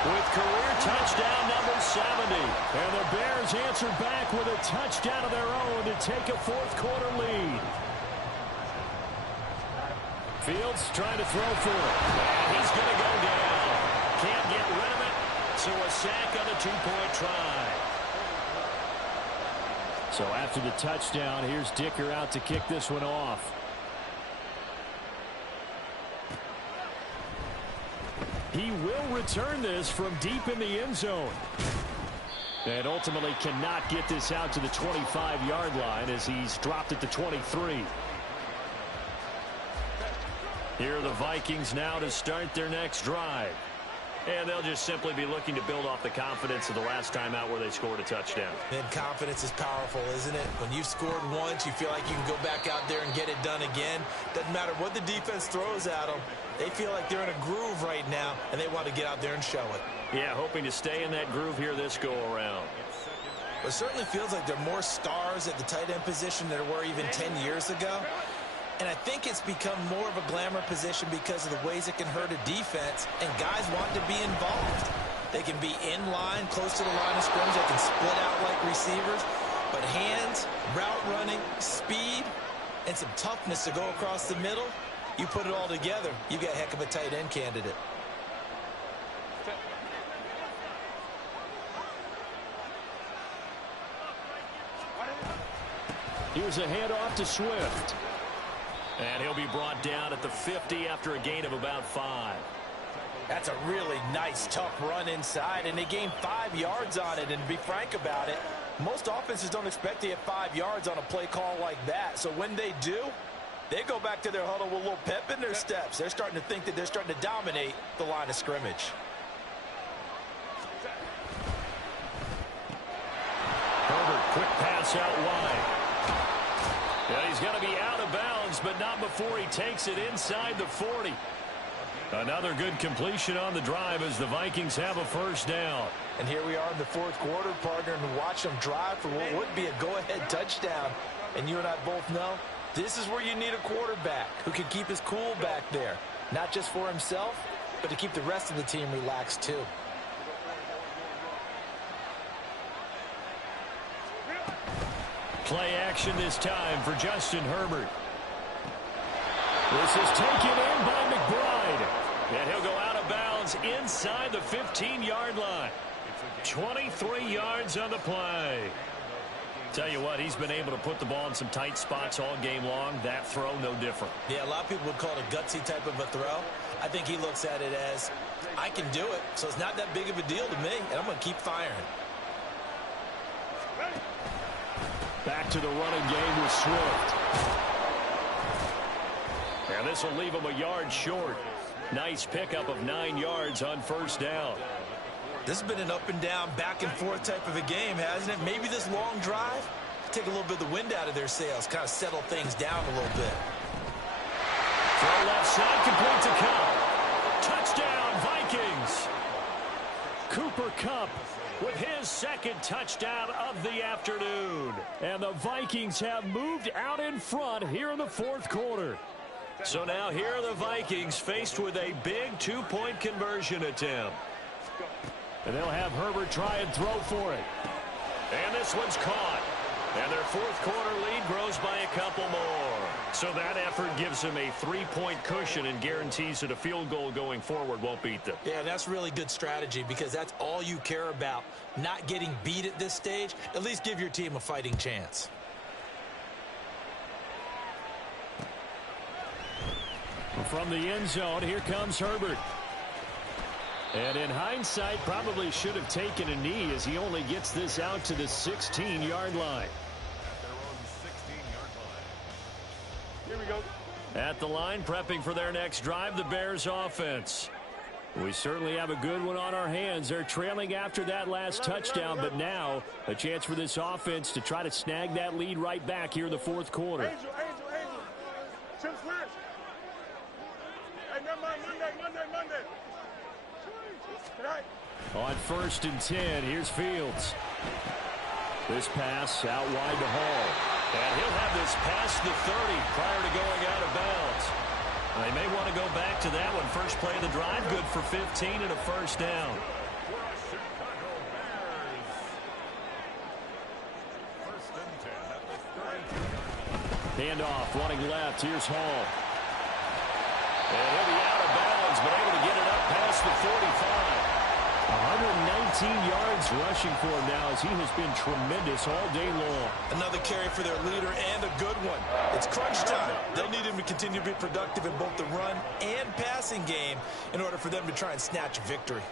with career touchdown number 70. And the Bears answer back with a touchdown of their own to take a 4th quarter lead. Fields trying to throw for it. And he's going to go down. Can't get rid of it. So a sack on the two-point try. So after the touchdown, here's Dicker out to kick this one off. He will return this from deep in the end zone. And ultimately cannot get this out to the 25-yard line as he's dropped at the 23. Here are the Vikings now to start their next drive. And they'll just simply be looking to build off the confidence of the last time out where they scored a touchdown. And confidence is powerful, isn't it? When you've scored once, you feel like you can go back out there and get it done again. Doesn't matter what the defense throws at them. They feel like they're in a groove right now, and they want to get out there and show it. Yeah, hoping to stay in that groove here this go-around. It certainly feels like there are more stars at the tight end position than there were even 10 years ago. And I think it's become more of a glamour position because of the ways it can hurt a defense, and guys want to be involved. They can be in line, close to the line of scrimmage. They can split out like receivers. But hands, route running, speed, and some toughness to go across the middle, you put it all together, you got a heck of a tight end candidate. Here's a handoff to Swift. And he'll be brought down at the 50 after a gain of about 5. That's a really nice, tough run inside, and they gained 5 yards on it. And to be frank about it, most offenses don't expect to get 5 yards on a play call like that. So when they do, they go back to their huddle with a little pep in their steps. They're starting to think that they're starting to dominate the line of scrimmage. Herbert, quick pass out wide. Yeah, he's going to be out of bounds, but not before he takes it inside the 40. Another good completion on the drive as the Vikings have a first down. And here we are in the fourth quarter, partner, and watch them drive for what would be a go-ahead touchdown. And you and I both know this is where you need a quarterback who can keep his cool back there, not just for himself, but to keep the rest of the team relaxed too. Play action this time for Justin Herbert. This is taken in by McBride. And he'll go out of bounds inside the 15-yard line. 23 yards on the play. Tell you what, he's been able to put the ball in some tight spots all game long. That throw, no different. Yeah, a lot of people would call it a gutsy type of a throw. I think he looks at it as, I can do it, so it's not that big of a deal to me, and I'm going to keep firing. Back to the running game with Swift. And this will leave him a yard short. Nice pickup of 9 yards on first down. This has been an up and down, back and forth type of a game, hasn't it? Maybe this long drive, take a little bit of the wind out of their sails, kind of settle things down a little bit. Throw left side, complete to Kupp. Touchdown, Vikings. Cooper Kupp with his second touchdown of the afternoon. And the Vikings have moved out in front here in the fourth quarter. So now here are the Vikings faced with a big two-point conversion attempt. And they'll have Herbert try and throw for it. And this one's caught. And their fourth quarter lead grows by a couple more. So that effort gives them a 3-point cushion and guarantees that a field goal going forward won't beat them. Yeah, that's really good strategy because that's all you care about. Not getting beat at this stage. At least give your team a fighting chance. From the end zone, here comes Herbert. And in hindsight, probably should have taken a knee as he only gets this out to the 16-yard line. Here we go. At the line, prepping for their next drive, the Bears offense. We certainly have a good one on our hands. They're trailing after that last touchdown, but now a chance for this offense to try to snag that lead right back here in the fourth quarter. Angel. Chip switch. Hey, never mind. Monday. On 1st and 10, here's Fields. This pass out wide to Hall. And he'll have this past the 30 prior to going out of bounds. They may want to go back to that one. First play of the drive, good for 15 and a first down. First and 10 at the 32. Handoff, running left. Here's Hall. And he'll be out of bounds, but able to get it up past the 45. 119 yards rushing for him now as he has been tremendous all day long. Another carry for their leader and a good one. It's crunch time. They'll need him to continue to be productive in both the run and passing game in order for them to try and snatch a victory.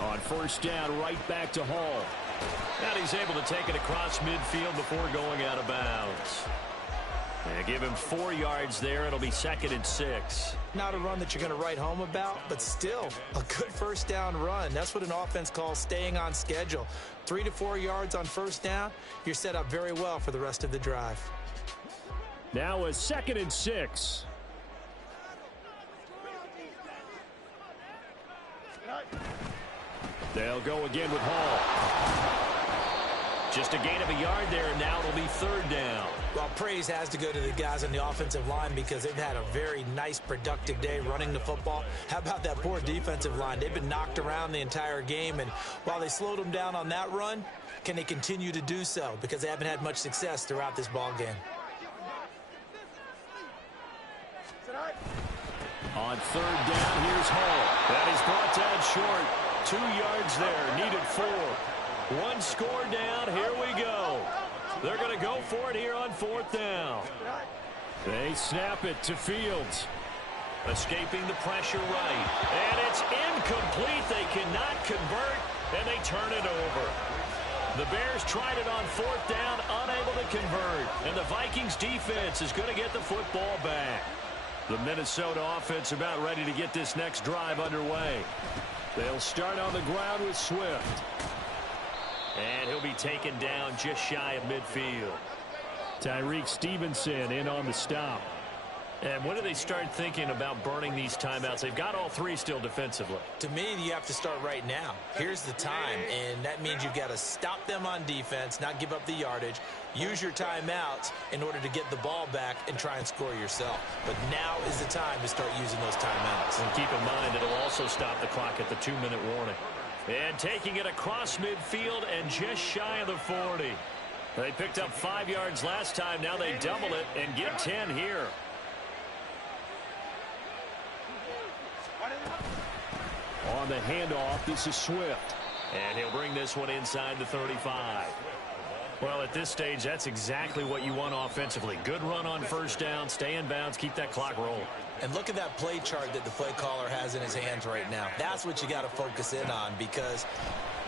On first down, right back to Hall. And he's able to take it across midfield before going out of bounds. And give him 4 yards there. It'll be 2nd and 6. Not a run that you're going to write home about, but still a good first down run. That's what an offense calls staying on schedule. 3 to 4 yards on first down. You're set up very well for the rest of the drive. Now a 2nd and 6. They'll go again with Hall. Just a gain of a yard there, and now it'll be 3rd down. Well, praise has to go to the guys on the offensive line because they've had a very nice, productive day running the football. How about that poor defensive line? They've been knocked around the entire game, and while they slowed them down on that run, can they continue to do so? Because they haven't had much success throughout this ball game. On 3rd down, here's Hall. That is brought down short. 2 yards there, needed 4. 1 score down, here we go. They're going to go for it here on 4th down. They snap it to Fields. Escaping the pressure right. And it's incomplete. They cannot convert, and they turn it over. The Bears tried it on 4th down, unable to convert. And the Vikings defense is going to get the football back. The Minnesota offense about ready to get this next drive underway. They'll start on the ground with Swift. And he'll be taken down just shy of midfield. Tyreek Stevenson in on the stop. And when do they start thinking about burning these timeouts? They've got all 3 still defensively. To me, you have to start right now. Here's the time, and that means you've got to stop them on defense, not give up the yardage, use your timeouts in order to get the ball back and try and score yourself. But now is the time to start using those timeouts. And keep in mind, it'll also stop the clock at the 2-minute warning. And taking it across midfield and just shy of the 40. They picked up 5 yards last time. Now they double it and get 10 here. On the handoff, this is Swift. And he'll bring this one inside the 35. Well, at this stage, that's exactly what you want offensively. Good run on first down, stay in bounds, keep that clock rolling. And look at that play chart that the play caller has in his hands right now. That's what you got to focus in on because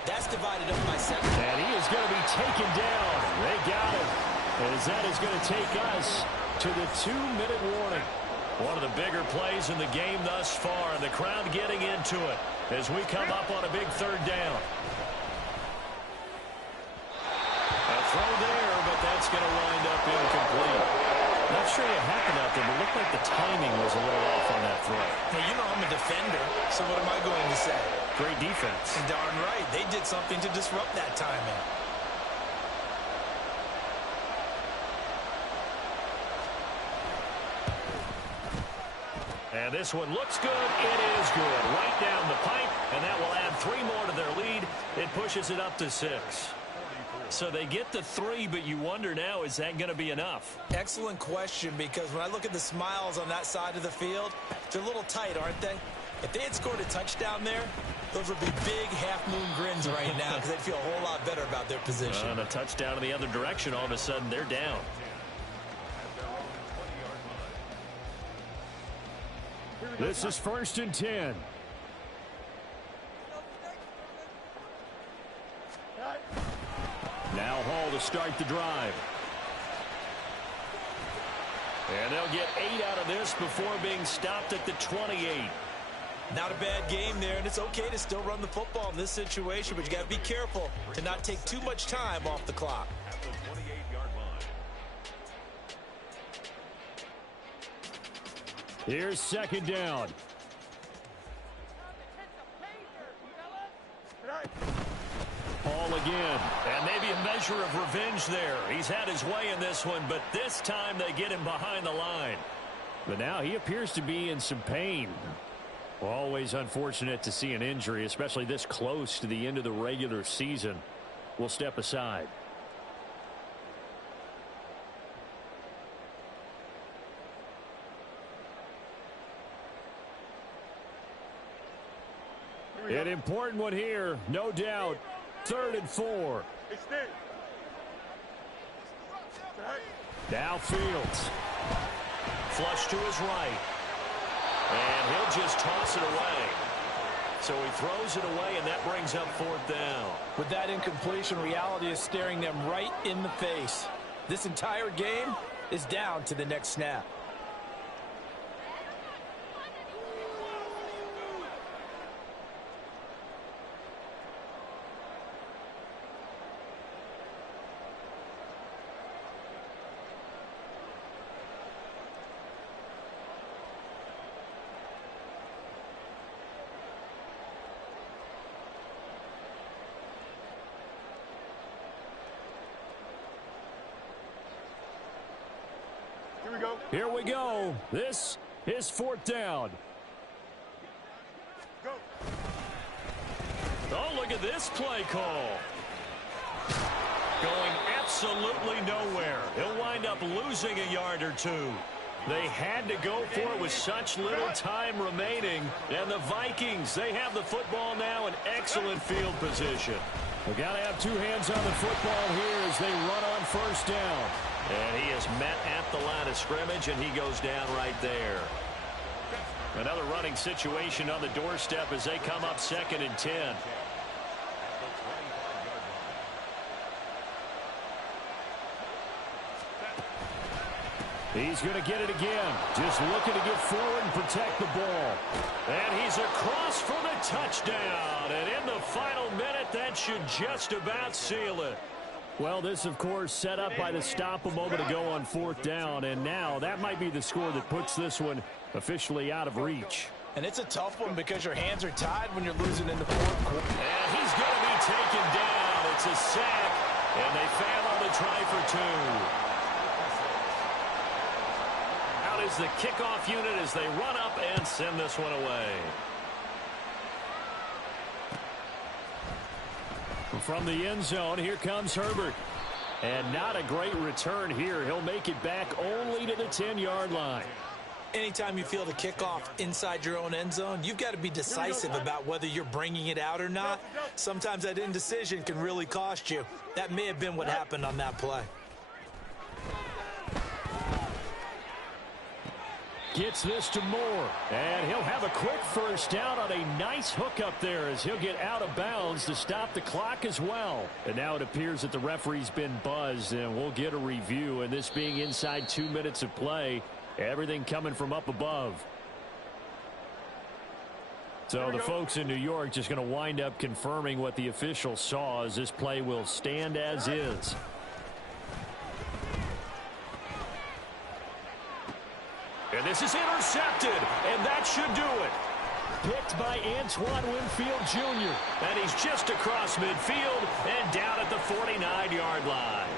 that's divided up by second. And he is going to be taken down. They got him. As that is going to take us to the 2-minute warning. One of the bigger plays in the game thus far. The crowd getting into it as we come up on a big 3rd down. A throw there, but that's going to wind up incomplete. Not sure what happened out there, but it looked like the timing was a little off on that throw. Hey, you know I'm a defender, so what am I going to say? Great defense. Darn right. They did something to disrupt that timing. And this one looks good. It is good. Right down the pipe, and that will add 3 more to their lead. It pushes it up to 6. So they get the 3, but you wonder now, is that going to be enough? Excellent question, because when I look at the smiles on that side of the field, they're a little tight, aren't they? If they had scored a touchdown there, those would be big half-moon grins right now because they'd feel a whole lot better about their position. And a touchdown in the other direction, all of a sudden they're down. This is 1st and 10. Now Hall to start the drive. And they'll get 8 out of this before being stopped at the 28. Not a bad game there, and it's okay to still run the football in this situation, but you got to be careful to not take too much time off the clock. Here's 2nd down. Hall again. And maybe a measure of revenge there. He's had his way in this one, but this time they get him behind the line. But now he appears to be in some pain. Always unfortunate to see an injury, especially this close to the end of the regular season. We'll step aside. An important one here, no doubt. 3rd and 4. Now Fields. Flush to his right. And he'll just toss it away. So he throws it away, and that brings up 4th down. With that incompletion, reality is staring them right in the face. This entire game is down to the next snap. Here we go. This is 4th down. Oh, look at this play call. Going absolutely nowhere. He'll wind up losing a yard or two. They had to go for it with such little time remaining. And the Vikings, they have the football now in excellent field position. We've got to have two hands on the football here as they run on 1st down. And he is met at the line of scrimmage, and he goes down right there. Another running situation on the doorstep as they come up 2nd and 10. He's going to get it again. Just looking to get forward and protect the ball. And he's across for the touchdown. And in the final minute, that should just about seal it. Well, this, of course, set up by the stop a moment ago on 4th down. And now that might be the score that puts this one officially out of reach. And it's a tough one because your hands are tied when you're losing in the 4th quarter. And he's going to be taken down. It's a sack. And they fail on the try for 2. Out is the kickoff unit as they run up and send this one away. From the end zone, here comes Herbert. And not a great return here. He'll make it back only to the 10-yard line. Anytime you feel the kickoff inside your own end zone, you've got to be decisive about whether you're bringing it out or not. Sometimes that indecision can really cost you. That may have been what happened on that play. Gets this to Moore, and he'll have a quick 1st down on a nice hook up there as he'll get out of bounds to stop the clock as well. And now it appears that the referee's been buzzed, and we'll get a review. And this being inside 2 minutes of play, everything coming from up above. So the folks in New York just going to wind up confirming what the official saw as this play will stand as is. And this is intercepted, and that should do it. Picked by Antoine Winfield Jr. And he's just across midfield and down at the 49-yard line.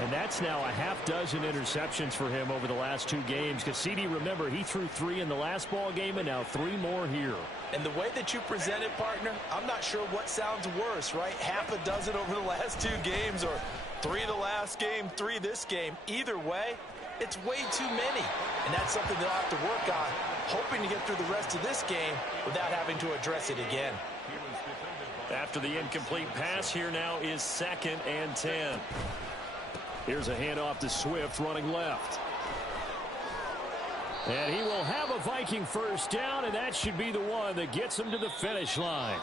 And that's now a half dozen interceptions for him over the last 2 games. Because, CD, remember, he threw 3 in the last ball game and now 3 more here. And the way that you present it, partner, I'm not sure what sounds worse, right? Half a dozen over the last 2 games or 3 the last game, 3 this game. Either way, it's way too many. And that's something they'll have to work on, hoping to get through the rest of this game without having to address it again. After the incomplete pass, here now is 2nd and 10. Here's a handoff to Swift running left. And he will have a Viking 1st down, and that should be the one that gets him to the finish line.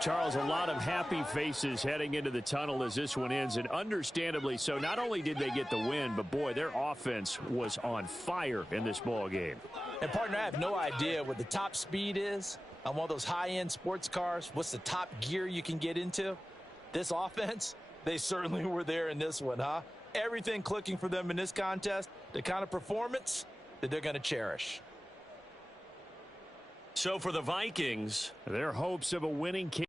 Charles, a lot of happy faces heading into the tunnel as this one ends, and understandably so. Not only did they get the win, but, boy, their offense was on fire in this ball game. And, partner, I have no idea what the top speed is on one of those high-end sports cars. What's the top gear you can get into? This offense, they certainly were there in this one, huh? Everything clicking for them in this contest, the kind of performance that they're going to cherish. So for the Vikings, their hopes of a winning campaign